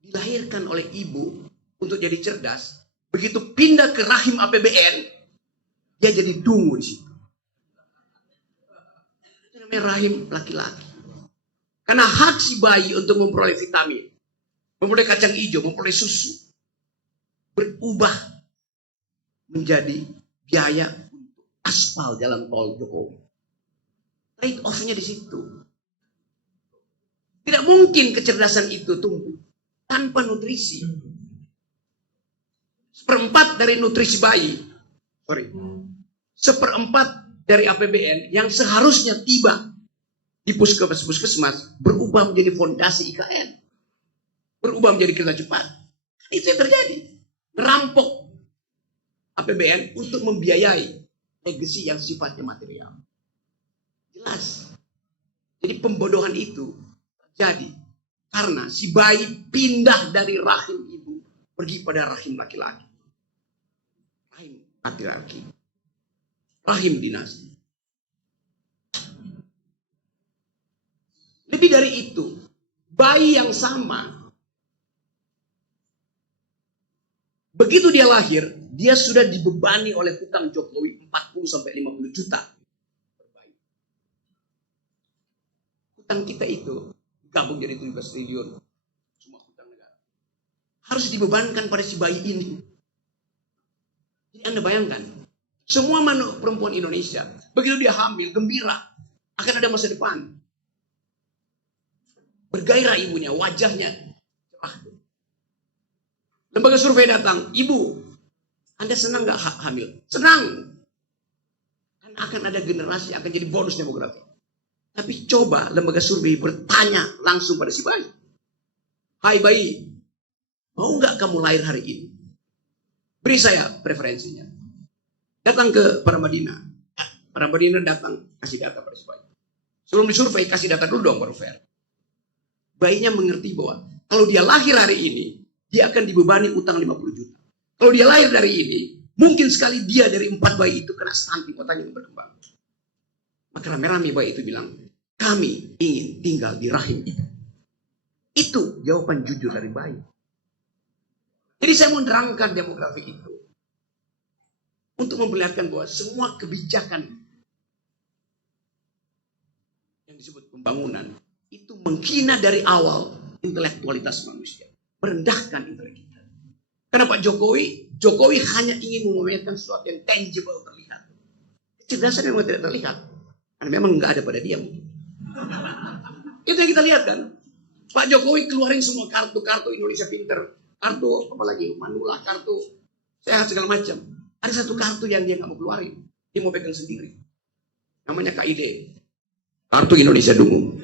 Dilahirkan oleh ibu untuk jadi cerdas. Begitu pindah ke rahim APBN, dia jadi dungu di situ. Itu namanya rahim laki-laki. Karena hak si bayi untuk memperoleh vitamin, memperoleh kacang hijau, memperoleh susu, berubah menjadi biaya untuk aspal jalan tol Jokowi. Trade off-nya di situ. Tidak mungkin kecerdasan itu tumbuh tanpa nutrisi. 1/4 dari nutrisi bayi, 1/4 dari APBN yang seharusnya tiba di puskesmas berubah menjadi fondasi IKN, berubah menjadi kereta cepat. Itu yang terjadi. Merampok APBN untuk membiayai legacy yang sifatnya material. Jelas. Jadi pembodohan itu terjadi karena si bayi pindah dari rahim ibu pergi pada rahim laki-laki. Rahim laki-laki. Rahim dinasti. Lebih dari itu, bayi yang sama, begitu dia lahir, dia sudah dibebani oleh hutang Jokowi 40-50 juta per bayi. Hutang kita itu gabung jadi 17 triliun. Semua hutang negara. Harus dibebankan pada si bayi ini. Jadi Anda bayangkan, semua perempuan Indonesia, begitu dia hamil, gembira, akan ada masa depan. Bergairah ibunya, wajahnya cerah. Lembaga survei datang, ibu, Anda senang gak hamil? Senang. Kan akan ada generasi yang akan jadi bonus demografi. Tapi coba lembaga survei bertanya langsung pada si bayi. Hai bayi, mau gak kamu lahir hari ini? Beri saya preferensinya. Datang ke Paramadina. Paramadina datang, kasih data pada si bayi. Sebelum disurvei, kasih data dulu dong baru fair. Bayinya mengerti bahwa kalau dia lahir hari ini, dia akan dibebani utang 50 juta. Kalau dia lahir dari ini, mungkin sekali dia dari 4 bayi itu kena stunting, otaknya berkembang. Maka rame-rame bayi itu bilang, kami ingin tinggal di rahim ibu. Itu jawaban jujur dari bayi. Jadi saya mau menerangkan demografi itu. Untuk memperlihatkan bahwa semua kebijakan yang disebut pembangunan, itu menghina dari awal intelektualitas manusia. Merendahkan intelek kita. Karena Pak Jokowi hanya ingin memamerkan sesuatu yang tangible, terlihat. Kecerdasan memang tidak terlihat. Karena memang nggak ada pada dia mungkin. Itu yang kita lihat kan. Pak Jokowi keluarin semua kartu-kartu Indonesia Pinter. Kartu, apalagi Manula, kartu sehat segala macam. Ada satu kartu yang dia nggak mau keluarin. Dia mau pegang sendiri. Namanya KID. Kartu Indonesia Dungu.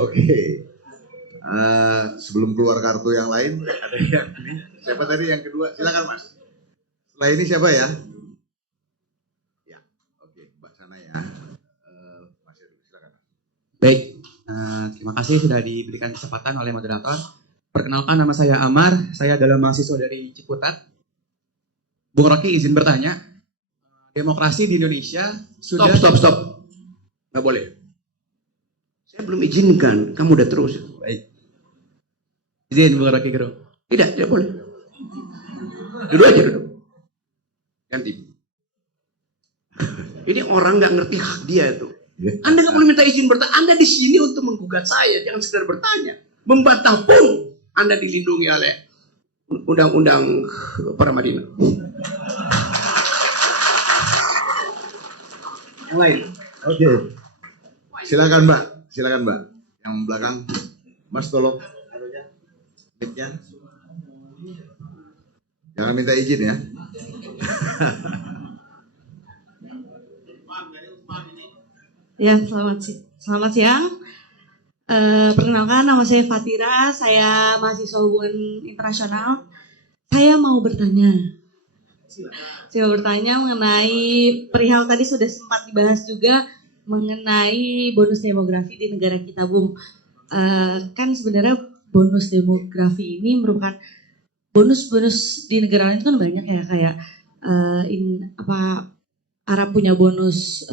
Oke. Sebelum keluar kartu yang lain, ada yang ini. Siapa tadi yang kedua? Silakan Mas. Setelah ini siapa ya? Ya, oke, Mbak Sana ya. Mas Heru, silakan. Baik, terima kasih sudah diberikan kesempatan oleh moderator. Perkenalkan, nama saya Amar, saya adalah mahasiswa dari Ciputat. Bung Rocky izin bertanya, demokrasi di Indonesia sudah... Stop. Nggak boleh. Saya belum izinkan, kamu udah terus. Baik. Izin Bung Rocky Gerung. Tidak boleh. Duduk aja duduk. Ganti. Ini orang nggak ngerti hak dia itu. Anda nggak boleh minta izin bertanya. Anda di sini untuk menggugat saya, jangan sekedar bertanya. Membantah pun Anda dilindungi oleh undang-undang Paramadina. Yang lain. Oke. Silakan Mbak. Yang belakang. Mas tolong. Mic-nya. Jangan minta izin ya. Ya, selamat siang. Perkenalkan, nama saya Fatira, saya mahasiswa hubungan internasional. Saya mau bertanya mengenai perihal tadi sudah sempat dibahas juga mengenai bonus demografi di negara kita, Bung. Kan sebenarnya bonus demografi ini merupakan bonus di negara lain kan banyak ya, kayak Arab punya bonus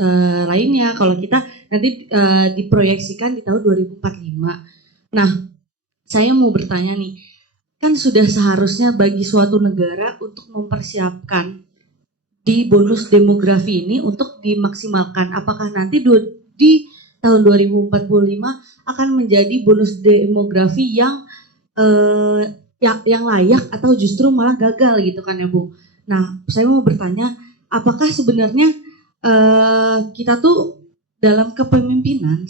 lainnya. Kalau kita nanti diproyeksikan di tahun 2045. Nah, saya mau bertanya nih, kan sudah seharusnya bagi suatu negara untuk mempersiapkan di bonus demografi ini untuk dimaksimalkan. Apakah nanti di tahun 2045 akan menjadi bonus demografi yang layak atau justru malah gagal gitu kan ya, Bung? Nah, saya mau bertanya, apakah sebenarnya kita tuh dalam kepemimpinan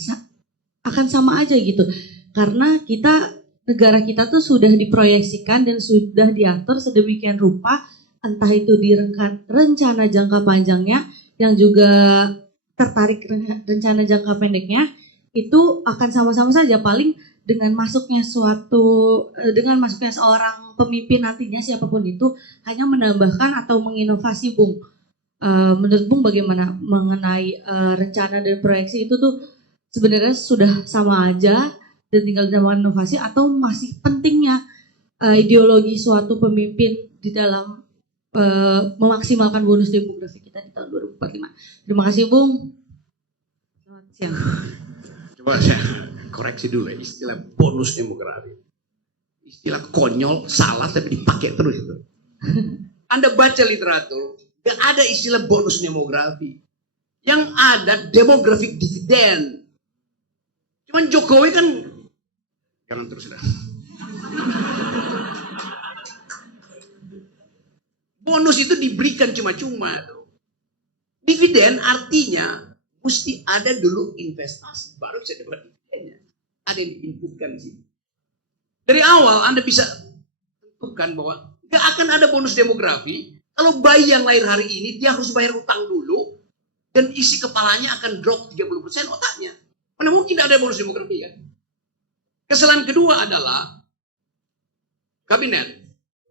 akan sama aja gitu? Karena negara kita tuh sudah diproyeksikan dan sudah diatur sedemikian rupa, entah itu di rencana jangka panjangnya yang juga tertarik rencana jangka pendeknya, itu akan sama-sama saja. Paling dengan masuknya seorang pemimpin nantinya siapapun itu hanya menambahkan atau menginovasi, Bung. Menurut Bung bagaimana mengenai rencana dan proyeksi itu tuh sebenarnya sudah sama aja dan tinggal ditambahkan inovasi, atau masih pentingnya ideologi suatu pemimpin di dalam memaksimalkan bonus demografi kita di tahun 2045. Terima kasih, Bung. Selamat siang. Coba saya koreksi dulu ya, istilah bonus demografi. Istilah konyol, salah tapi dipakai terus itu. Anda baca literatur, gak ada istilah bonus demografi. Yang ada demographic dividend. Cuman Jokowi kan, jangan terus dah. Bonus itu diberikan cuma-cuma. Dividen artinya mesti ada dulu investasi, baru bisa dapat dividennya. Ada yang diinputkan di sini. Dari awal Anda bisa tentukan bahwa gak akan ada bonus demografi kalau bayi yang lahir hari ini dia harus bayar utang dulu dan isi kepalanya akan drop 30% otaknya. Mana mungkin ada bonus demografi kan? Kesalahan kedua adalah kabinet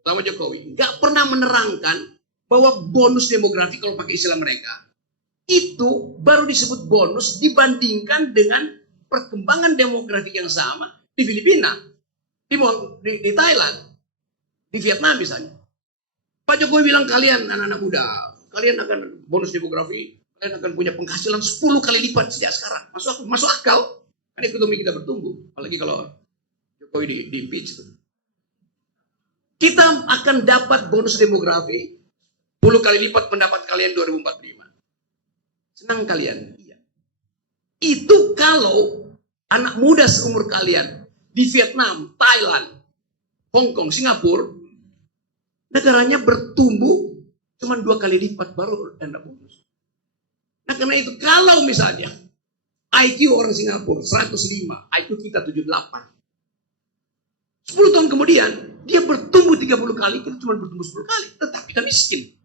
sama Jokowi nggak pernah menerangkan bahwa bonus demografi kalau pakai istilah mereka itu baru disebut bonus dibandingkan dengan perkembangan demografi yang sama di Filipina, di Thailand, di Vietnam misalnya. Pak Jokowi bilang kalian anak-anak muda, kalian akan bonus demografi, kalian akan punya penghasilan 10 kali lipat sejak sekarang. Masuk akal. Kan ekonomi kita bertumbuh, apalagi kalau Jokowi di impeach itu. Kita akan dapat bonus demografi 10 kali lipat pendapat kalian 2045. Senang kalian? Iya. Itu kalau anak muda seumur kalian di Vietnam, Thailand, Hong Kong, Singapura, negaranya bertumbuh cuma 2 kali lipat baru Anda bonus. Nah karena itu kalau misalnya IQ orang Singapura 105, IQ kita 78. 10 tahun kemudian dia bertumbuh 30 kali, kita cuma bertumbuh 10 kali, tetapi kita miskin.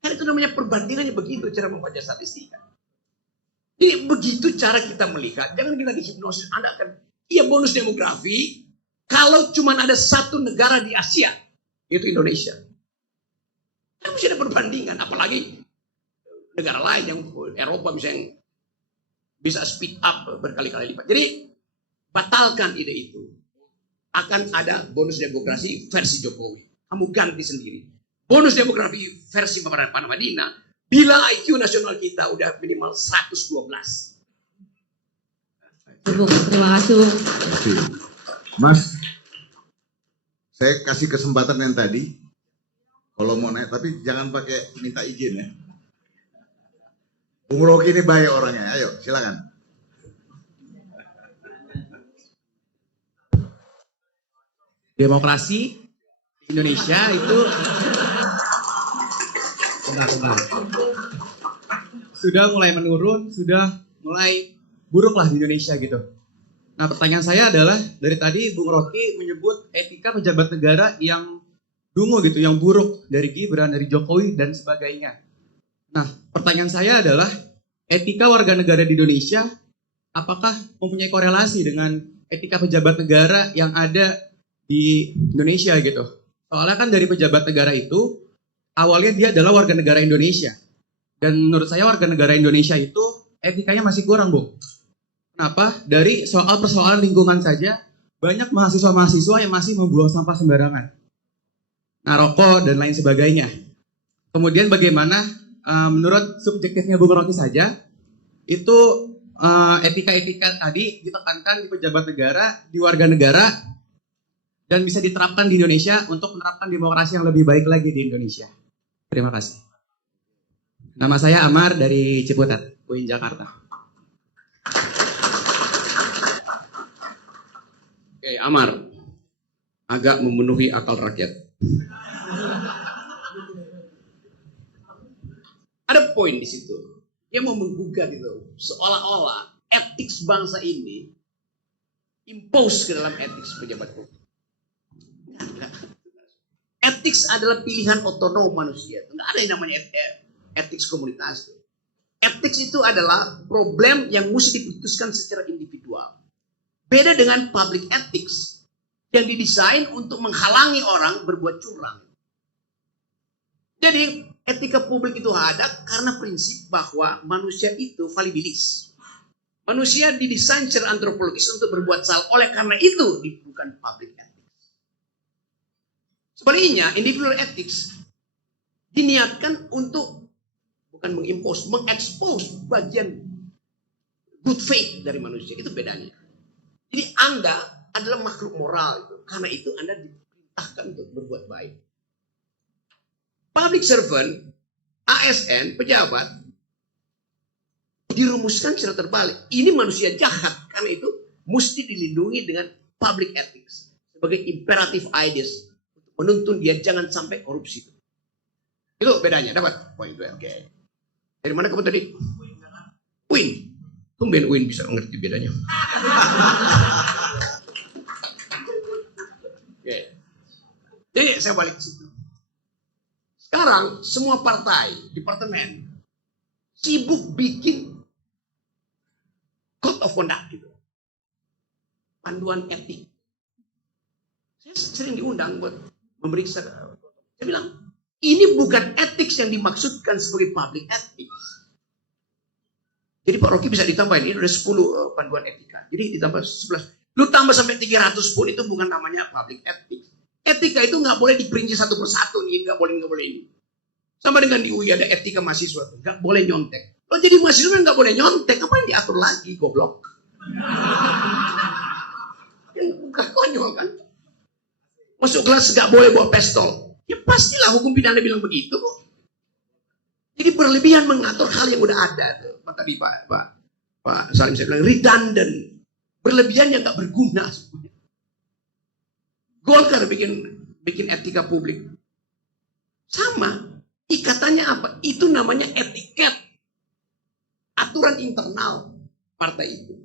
Karena itu namanya perbandingannya begitu cara membaca statistika. Jadi begitu cara kita melihat, jangan kita dihipnosis. Anda akan, iya bonus demografi, kalau cuma ada satu negara di Asia, yaitu Indonesia. Kan mesti ada perbandingan, apalagi negara lain yang Eropa misalnya bisa speed up berkali-kali lipat. Jadi batalkan ide itu. Akan ada bonus demografi versi Jokowi. Kamu ganti sendiri. Bonus demografi versi Bapak Madinah, bila IQ nasional kita udah minimal 112. Terima kasih, Bung. Mas, saya kasih kesempatan yang tadi. Kalau mau naik, tapi jangan pakai minta izin ya. Bung Rocky ini baik orangnya. Ayo, silakan. Demokrasi di Indonesia itu bentar. Sudah mulai menurun, sudah mulai buruk lah di Indonesia gitu. Nah pertanyaan saya adalah, dari tadi Bung Rocky menyebut etika pejabat negara yang dungu gitu, yang buruk, dari Gibran, dari Jokowi, dan sebagainya. Nah pertanyaan saya adalah, etika warga negara di Indonesia, apakah mempunyai korelasi dengan etika pejabat negara yang ada di Indonesia gitu? Soalnya kan dari pejabat negara itu, awalnya dia adalah warga negara Indonesia. Dan menurut saya warga negara Indonesia itu etikanya masih kurang, Bung. Kenapa? Dari soal persoalan lingkungan saja, banyak mahasiswa-mahasiswa yang masih membuang sampah sembarangan. Naroko dan lain sebagainya. Kemudian bagaimana menurut subjektifnya Bung Rocky saja, itu etika-etika tadi ditekankan di pejabat negara, di warga negara, dan bisa diterapkan di Indonesia untuk menerapkan demokrasi yang lebih baik lagi di Indonesia. Terima kasih. Nama saya Amar dari Ciputat, UIN Jakarta. Oke, Amar. Agak memenuhi akal rakyat. Ada poin di situ. Dia mau menggugat itu. Seolah-olah etik bangsa ini impose ke dalam etik pejabat publik. Etik adalah pilihan otonom manusia. Tidak ada yang namanya etik komunitas. Etik itu adalah problem yang mesti diputuskan secara individual. Beda dengan public ethics yang didesain untuk menghalangi orang berbuat curang. Jadi etika publik itu ada karena prinsip bahwa manusia itu falibilis. Manusia didesain secara antropologis untuk berbuat salah. Oleh karena itu bukan public ethics. Sebaliknya, individual ethics diniatkan untuk bukan mengimpose, mengekspos bagian good faith dari manusia. Itu bedanya. Jadi Anda adalah makhluk moral itu. Karena itu Anda diperintahkan untuk berbuat baik. Public servant, ASN, pejabat, dirumuskan secara terbalik. Ini manusia jahat. Karena itu mesti dilindungi dengan public ethics. Sebagai imperative ideas. Menuntun dia jangan sampai korupsi. Itu bedanya, dapat poin itu. Oke. Dari mana kamu tadi? UIN. Tumben UIN bisa mengerti bedanya. Oke. Jadi saya balik ke situ. Sekarang semua partai, departemen sibuk bikin code of conduct gitu. Panduan etik. Saya sering diundang buat memeriksa. Saya bilang, ini bukan etik yang dimaksudkan sebagai public ethics. Jadi Pak Rocky bisa ditambahin, ini udah 10 panduan etika. Jadi ditambah 11. Lu tambah sampai 300 pun itu bukan namanya public ethics. Etika itu nggak boleh diperinci satu persatu nih, nggak boleh ini. Sama dengan di UI ada etika mahasiswa, nggak boleh nyontek. Oh jadi mahasiswa nggak boleh nyontek, apa yang diatur lagi, goblok? Bukan konyol kan? Masuk kelas nggak boleh bawa pistol. Ya pastilah hukum pidana bilang begitu kok. Jadi berlebihan mengatur hal yang udah ada. Tadi Pak Salim saya bilang redundant. Berlebihan yang nggak berguna. Golkar bikin etika publik. Sama. Ikatannya apa? Itu namanya etiket. aturan internal partai itu.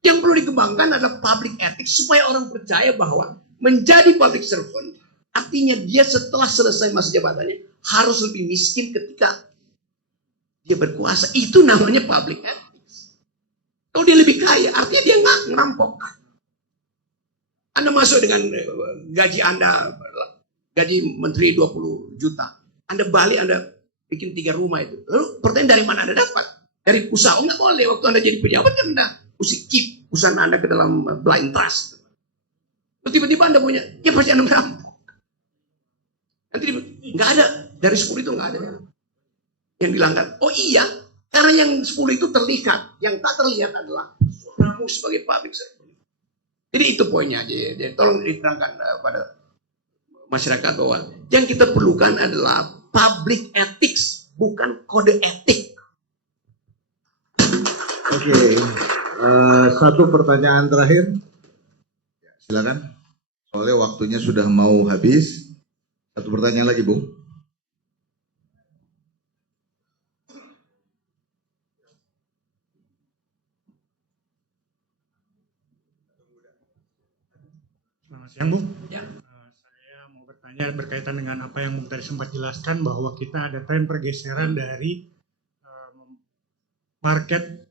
Yang perlu dikembangkan adalah public ethics supaya orang percaya bahwa menjadi public servant artinya dia setelah selesai masa jabatannya harus lebih miskin ketika dia berkuasa. Itu namanya public ethics. Kalau dia lebih kaya artinya dia nggak ngerampok. Anda masuk dengan gaji Anda, gaji menteri 20 juta. Anda balik, Anda bikin 3 rumah itu. Lalu pertanyaan dari mana Anda dapat? Dari usaha? Oh, nggak boleh. Waktu Anda jadi pejabat kan Anda mesti keep usaha Anda ke dalam blind trust. Terus tiba-tiba Anda punya, ya pasti Anda merampok. Nanti nggak ada. Dari 10 itu nggak ada yang dilanggar. Oh iya, karena yang 10 itu terlihat. Yang tak terlihat adalah suaramu sebagai public servant. Jadi itu poinnya aja. Jadi tolong diterangkan pada masyarakat bahwa yang kita perlukan adalah public ethics, bukan kode etik. Oke, satu pertanyaan terakhir. Ya, silakan. Soalnya waktunya sudah mau habis. Satu pertanyaan lagi, Bung. Selamat siang, Bung. Ya. Saya mau bertanya berkaitan dengan apa yang Bung tadi sempat jelaskan bahwa kita ada tren pergeseran dari market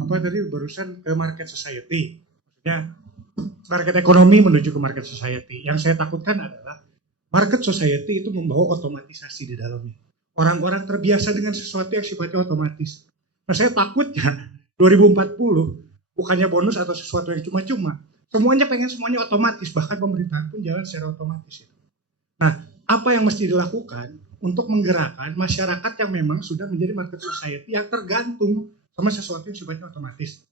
apa tadi barusan ke market society. Maksudnya market ekonomi menuju ke market society. Yang saya takutkan adalah market society itu membawa otomatisasi di dalamnya. Orang-orang terbiasa dengan sesuatu yang sifatnya otomatis. Nah, saya takutnya 2040 bukannya bonus atau sesuatu yang cuma-cuma. Semuanya pengen semuanya otomatis, bahkan pemerintahan pun jalan secara otomatis. Nah, apa yang mesti dilakukan untuk menggerakkan masyarakat yang memang sudah menjadi market society yang tergantung sama sesuatu yang sifatnya otomatis.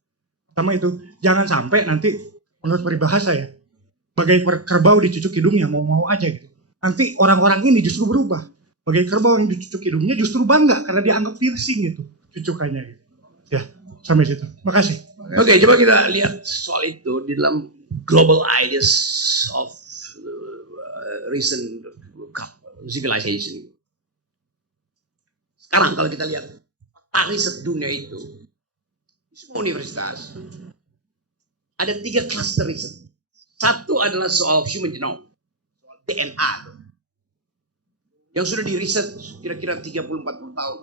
Pertama itu, jangan sampai nanti menurut peribahasa ya, bagai kerbau dicucuk hidungnya mau-mau aja gitu. Nanti orang-orang ini justru berubah. Bagai kerbau yang dicucuk hidungnya justru bangga karena dianggap piercing gitu, cucukannya gitu. Ya, sampai situ. Makasih. Oke, coba kita lihat soal itu di dalam global ideas of recent civilization. Sekarang kalau kita lihat riset dunia itu, di semua universitas ada 3 cluster riset. Satu adalah soal human genome, soal DNA, yang sudah diriset kira-kira 30-40 tahun.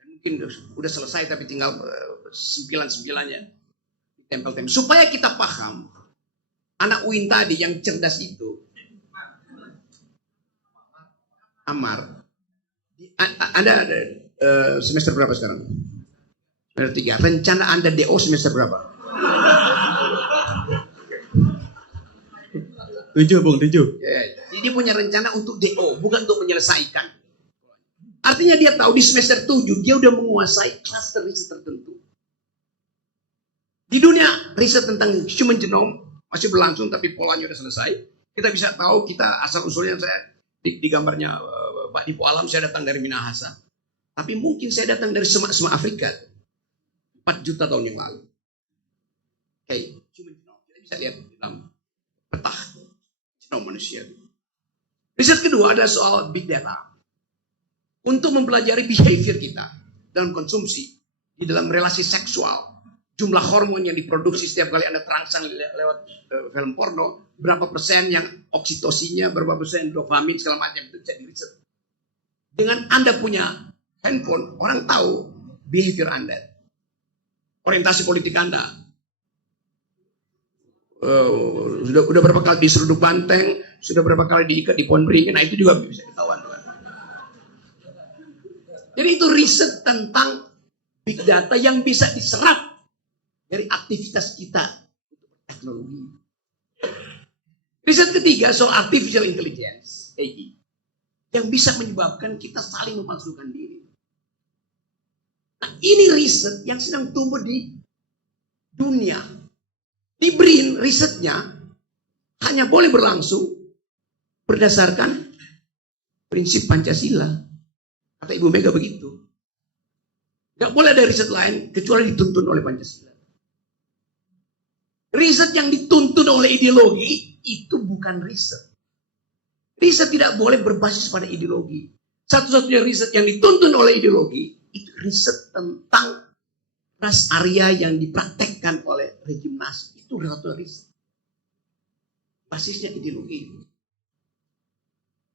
Dan mungkin udah selesai tapi tinggal 9-9-nya. Tempel-tempel. Supaya kita paham, anak UIN tadi yang cerdas itu, Amar, Anda ada semester berapa sekarang? Semester 3. Rencana Anda DO semester berapa? 7, Bung, 7. Ya, jadi punya rencana untuk DO, bukan untuk menyelesaikan. Artinya dia tahu di semester 7 dia udah menguasai cluster riset tertentu. Di dunia riset tentang human genome masih berlangsung tapi polanya udah selesai. Kita bisa tahu kita asal usulnya saya di gambarnya Pak Dipo Alam saya datang dari Minahasa. Tapi mungkin saya datang dari semak-semak Afrika 4 juta tahun yang lalu. Oke, human genome kita bisa lihat di dalam peta genome manusia. Riset kedua adalah soal big data. Untuk mempelajari behavior kita dalam konsumsi, di dalam relasi seksual. Jumlah hormon yang diproduksi setiap kali Anda terangsang lewat film porno, berapa persen yang oksitosinya, berapa persen dopamin, segala macam itu bisa diriset. Dengan Anda punya handphone, orang tahu behavior Anda, orientasi politik Anda. Sudah berapa kali diseruduk banteng, sudah berapa kali diikat di pohon beringin, nah itu juga bisa ketahuan. Jadi itu riset tentang big data yang bisa diserap dari aktivitas kita untuk teknologi. Riset ketiga soal artificial intelligence, AI, yang bisa menyebabkan kita saling memalsukan diri. Nah, ini riset yang sedang tumbuh di dunia. Di BRIN risetnya hanya boleh berlangsung berdasarkan prinsip Pancasila. Kata Ibu Mega begitu. Gak boleh ada riset lain kecuali dituntun oleh Pancasila. Riset yang dituntun oleh ideologi itu bukan riset. Riset tidak boleh berbasis pada ideologi. Satu-satunya riset yang dituntun oleh ideologi itu riset tentang ras Arya yang dipraktekkan oleh rejim Nazi. Itu satu riset. Basisnya ideologi.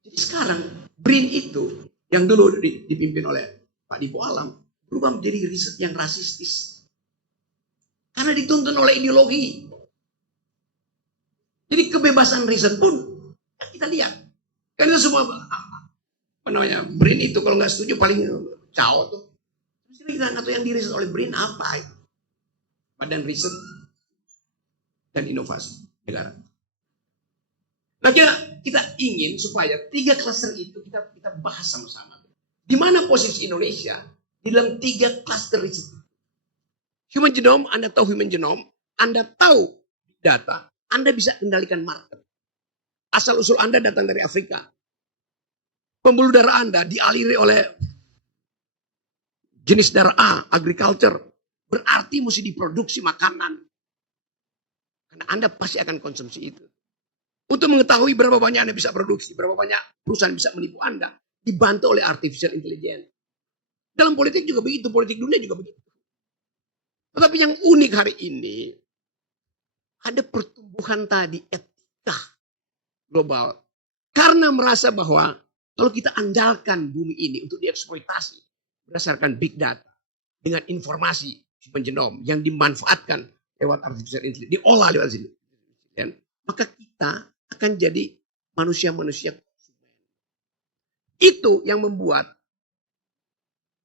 Jadi sekarang BRIN itu yang dulu dipimpin oleh Pak Dipo Alam berubah menjadi riset yang rasistis. Karena dituntun oleh ideologi. Jadi kebebasan riset pun kita lihat. Karena semua apa namanya BRIN itu kalau nggak setuju paling cao tuh. Terus kita nggak tahu yang diriset oleh BRIN apa itu. Badan Riset dan Inovasi Negara. Nah, kita ingin supaya 3 klaster itu kita bahas sama-sama. Di mana posisi Indonesia di dalam 3 klaster riset? Human genome, Anda tahu human genome, Anda tahu data, Anda bisa kendalikan market. Asal-usul Anda datang dari Afrika. Pembuluh darah Anda dialiri oleh jenis darah A, agriculture. Berarti mesti diproduksi makanan. Karena Anda pasti akan konsumsi itu. Untuk mengetahui berapa banyak Anda bisa produksi, berapa banyak perusahaan bisa menipu Anda, dibantu oleh artificial intelligence. Dalam politik juga begitu, politik dunia juga begitu. Tetapi yang unik hari ini, ada pertumbuhan tadi etika global. Karena merasa bahwa kalau kita andalkan bumi ini untuk dieksploitasi berdasarkan big data dengan informasi human genome yang dimanfaatkan lewat artificial intelligence, diolah lewat sini, maka kita akan jadi manusia-manusia konsumen. Itu yang membuat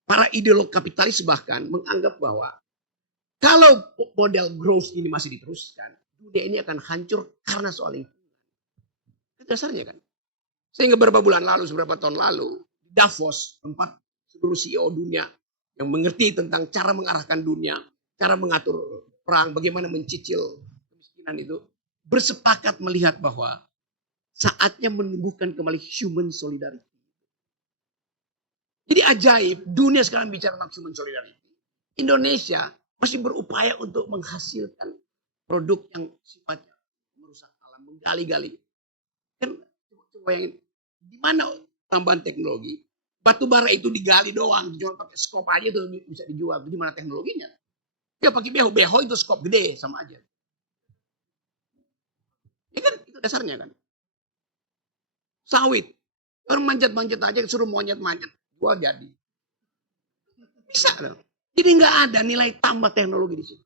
para ideolog kapitalis bahkan menganggap bahwa kalau model growth ini masih diteruskan, dunia ini akan hancur karena soal lingkungan. Itu dasarnya kan. Sehingga beberapa bulan lalu, beberapa tahun lalu, Davos, tempat seluruh CEO dunia yang mengerti tentang cara mengarahkan dunia, cara mengatur perang, bagaimana mencicil kemiskinan itu, bersepakat melihat bahwa saatnya menumbuhkan kembali human solidarity. Jadi ajaib, dunia sekarang bicara tentang human solidarity. Indonesia masih berupaya untuk menghasilkan produk yang sifatnya merusak alam, menggali-gali. Kan coba bayangin, di mana tambahan teknologi? Batu bara itu digali doang, dijual pakai skop aja tuh bisa dijual. Di mana teknologinya? Ya pakai beho itu skop gede sama aja. Ya kan itu dasarnya kan. Sawit. Orang manjat-manjat aja suruh monyet-manjat. Gua jadi. Bisa dong. Jadi nggak ada nilai tambah teknologi di situ.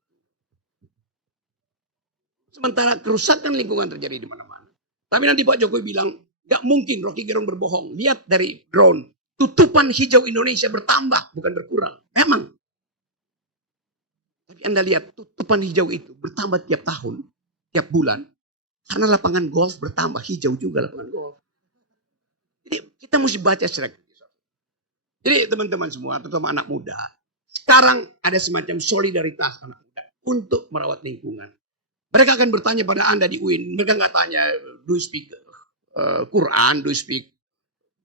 Sementara kerusakan lingkungan terjadi di mana-mana. Tapi nanti Pak Jokowi bilang, nggak mungkin Rocky Gerung berbohong. Lihat dari drone. Tutupan hijau Indonesia bertambah, bukan berkurang. Emang. Tapi Anda lihat tutupan hijau itu bertambah tiap tahun, tiap bulan. Karena lapangan golf bertambah, hijau juga lapangan golf. Jadi kita mesti baca secara kritis. Jadi teman-teman semua, terutama anak muda, sekarang ada semacam solidaritas anak muda untuk merawat lingkungan. Mereka akan bertanya pada Anda di UIN, mereka nggak tanya, do you speak Quran, do you speak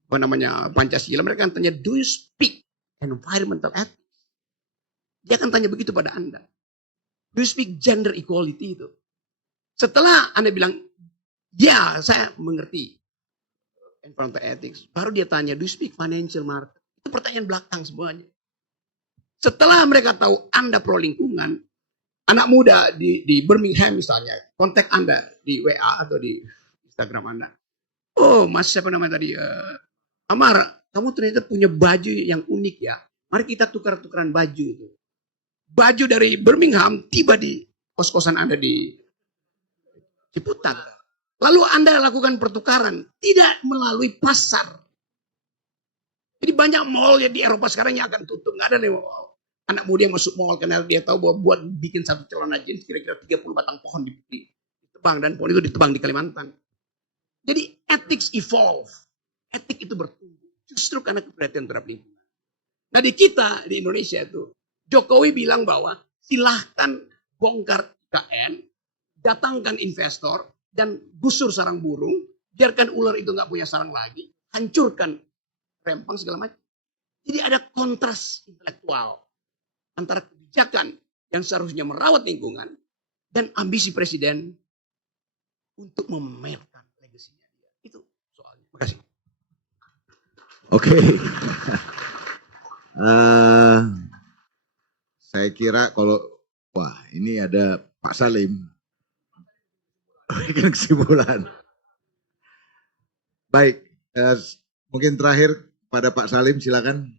Pancasila, mereka akan tanya, do you speak environmental ethics? Dia akan tanya begitu pada Anda. Do you speak gender equality itu? Setelah Anda bilang, ya saya mengerti environmental ethics, baru dia tanya, do you speak financial market? Itu pertanyaan belakang semuanya. Setelah mereka tahu Anda pro lingkungan, anak muda di Birmingham misalnya, kontak Anda di WA atau di Instagram Anda. Oh, Mas siapa namanya tadi? Amar, kamu ternyata punya baju yang unik ya. Mari kita tukar-tukaran baju itu. Baju dari Birmingham tiba di kos-kosan Anda di Ciputat. Lalu Anda lakukan pertukaran, tidak melalui pasar. Jadi banyak mall ya di Eropa sekarang yang akan tutup. Nggak ada nih anak muda yang masuk mall karena dia tahu bahwa buat bikin satu celana jeans kira-kira 30 batang pohon ditebang. Dan pohon itu ditebang di Kalimantan. Jadi ethics evolve. Etik itu bertumbuh. Justru karena keperhatian terhadap lingkungan. Nah di kita, di Indonesia itu, Jokowi bilang bahwa silahkan bongkar IKN, datangkan investor, dan gusur sarang burung, biarkan ular itu nggak punya sarang lagi, hancurkan rempang segala macam. Jadi ada kontras intelektual antara kebijakan yang seharusnya merawat lingkungan dan ambisi presiden untuk memamerkan legasinya dia. Itu soalnya. Terima kasih. Oke. kira kalau wah ini ada Pak Salim berikan kesimpulan. Baik, mungkin terakhir pada Pak Salim silakan.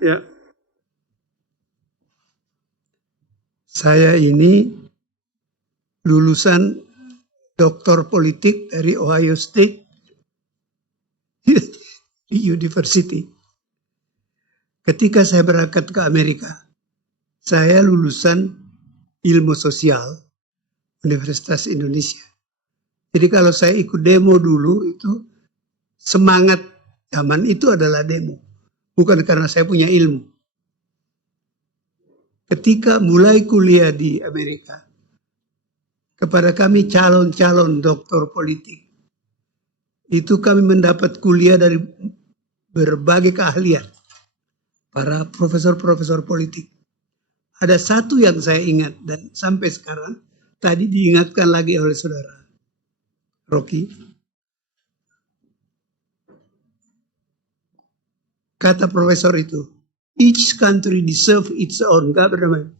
Ya, saya ini lulusan doktor politik dari Ohio State University. Ketika saya berangkat ke Amerika, saya lulusan ilmu sosial Universitas Indonesia. Jadi kalau saya ikut demo dulu itu semangat zaman itu adalah demo. Bukan karena saya punya ilmu. Ketika mulai kuliah di Amerika, kepada kami calon-calon doktor politik, itu kami mendapat kuliah dari berbagai keahlian. Para profesor-profesor politik. Ada satu yang saya ingat dan sampai sekarang tadi diingatkan lagi oleh saudara Rocky. Kata profesor itu, each country deserve its own government.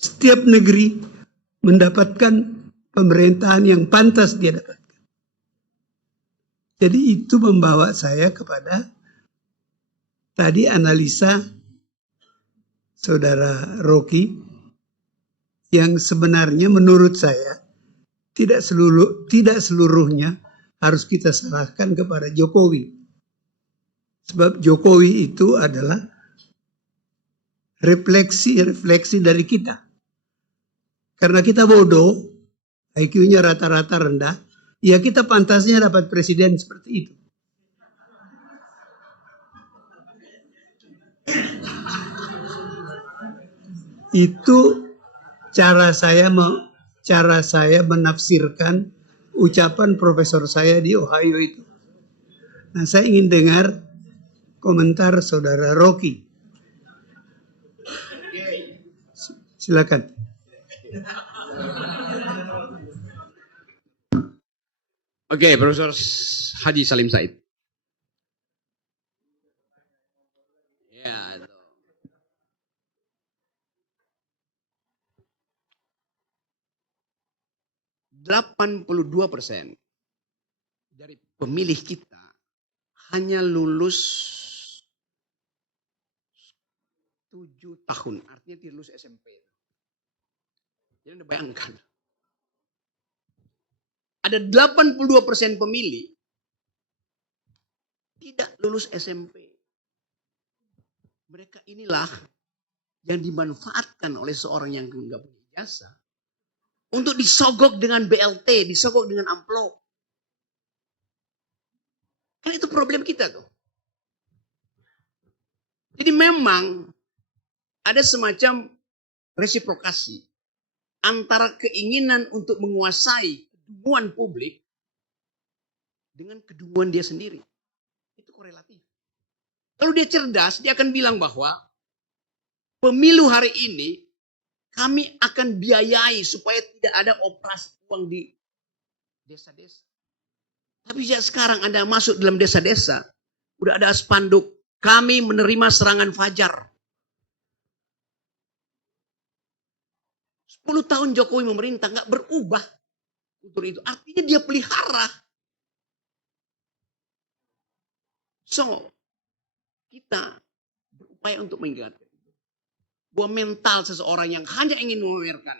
Setiap negeri mendapatkan pemerintahan yang pantas dia dapatkan. Jadi itu membawa saya kepada tadi analisa saudara Rocky yang sebenarnya menurut saya tidak seluruhnya harus kita serahkan kepada Jokowi. Sebab Jokowi itu adalah refleksi dari kita. Karena kita bodoh, IQ-nya rata-rata rendah, ya kita pantasnya dapat presiden seperti itu. Itu cara saya menafsirkan ucapan profesor saya di Ohio itu. Nah, saya ingin dengar komentar saudara Rocky. Silakan. Oke, Profesor Haji Salim Said. Ya, 82% dari pemilih kita hanya lulus 7 tahun, artinya dia lulus SMP. Jadi Anda bayangkan, ada 82% pemilih tidak lulus SMP. Mereka inilah yang dimanfaatkan oleh seorang yang enggak punya ijazah untuk disogok dengan BLT, disogok dengan amplop. Kan itu problem kita tuh. Jadi memang ada semacam resiprokasi antara keinginan untuk menguasai kedunguan publik dengan kedunguan dia sendiri. Itu korelatif. Kalau dia cerdas, dia akan bilang bahwa pemilu hari ini kami akan biayai supaya tidak ada operasi uang di desa-desa. Tapi sejak sekarang Anda masuk dalam desa-desa, udah ada spanduk, kami menerima serangan fajar. 10 tahun Jokowi memerintah nggak berubah untuk itu. Artinya dia pelihara. So, kita berupaya untuk mengingatkan bahwa mental seseorang yang hanya ingin memamerkan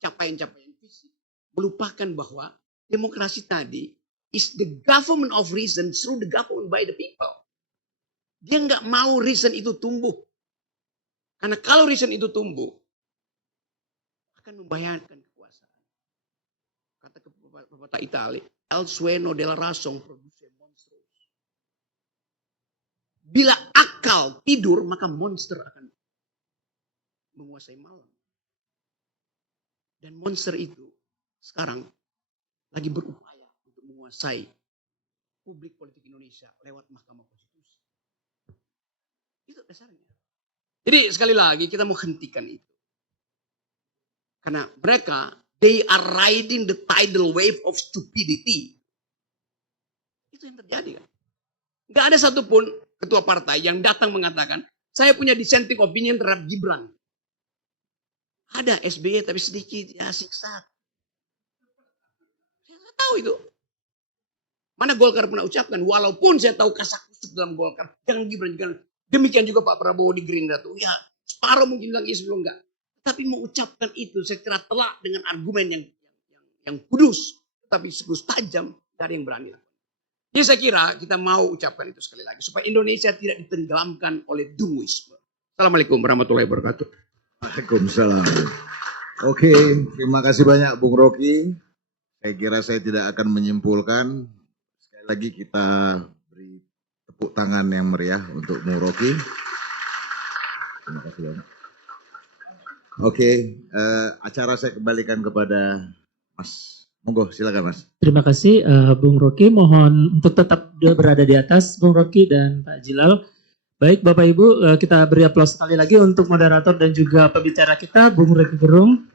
capaian-capaian fisik, melupakan bahwa demokrasi tadi is the government of reason through the government by the people. Dia nggak mau reason itu tumbuh. Karena kalau reason itu tumbuh, akan membayangkan kekuasaan. Kata pepatah Itali, el sueno della razón produce monstros. Bila akal tidur, maka monster akan menguasai malam. Dan monster itu sekarang lagi berupaya untuk menguasai publik politik Indonesia lewat Mahkamah Konstitusi. Itu dasarnya. Jadi sekali lagi kita mau hentikan itu. Karena mereka, they are riding the tidal wave of stupidity. Itu yang terjadi kan. Gak ada satupun ketua partai yang datang mengatakan, saya punya dissenting opinion terhadap Gibran. Ada SBY tapi sedikit ya siksa. Saya nggak tahu itu. Mana Golkar pernah ucapkan, walaupun saya tahu kasak-kusuk dalam Golkar, jangan Gibran, jangan. Demikian juga Pak Prabowo di Gerindra tuh, ya separuh mungkin bilang iya sebelum enggak. Tapi mengucapkan itu secara telak dengan argumen yang kudus, tapi sekudus tajam, gak ada yang berani. Jadi saya kira kita mau ucapkan itu sekali lagi, supaya Indonesia tidak ditenggelamkan oleh dunguisme. Assalamualaikum warahmatullahi wabarakatuh. Waalaikumsalam. Oke, terima kasih banyak Bung Rocky. Saya kira saya tidak akan menyimpulkan. Sekali lagi kita beri tepuk tangan yang meriah untuk Bung Rocky. Terima kasih banyak. Oke, acara saya kembalikan kepada Mas. Monggo, silakan Mas. Terima kasih Bung Rocky. Mohon untuk tetap berada di atas Bung Rocky dan Pak Jilal. Baik Bapak Ibu, kita beri aplaus sekali lagi untuk moderator dan juga pembicara kita, Bung Rocky Gerung.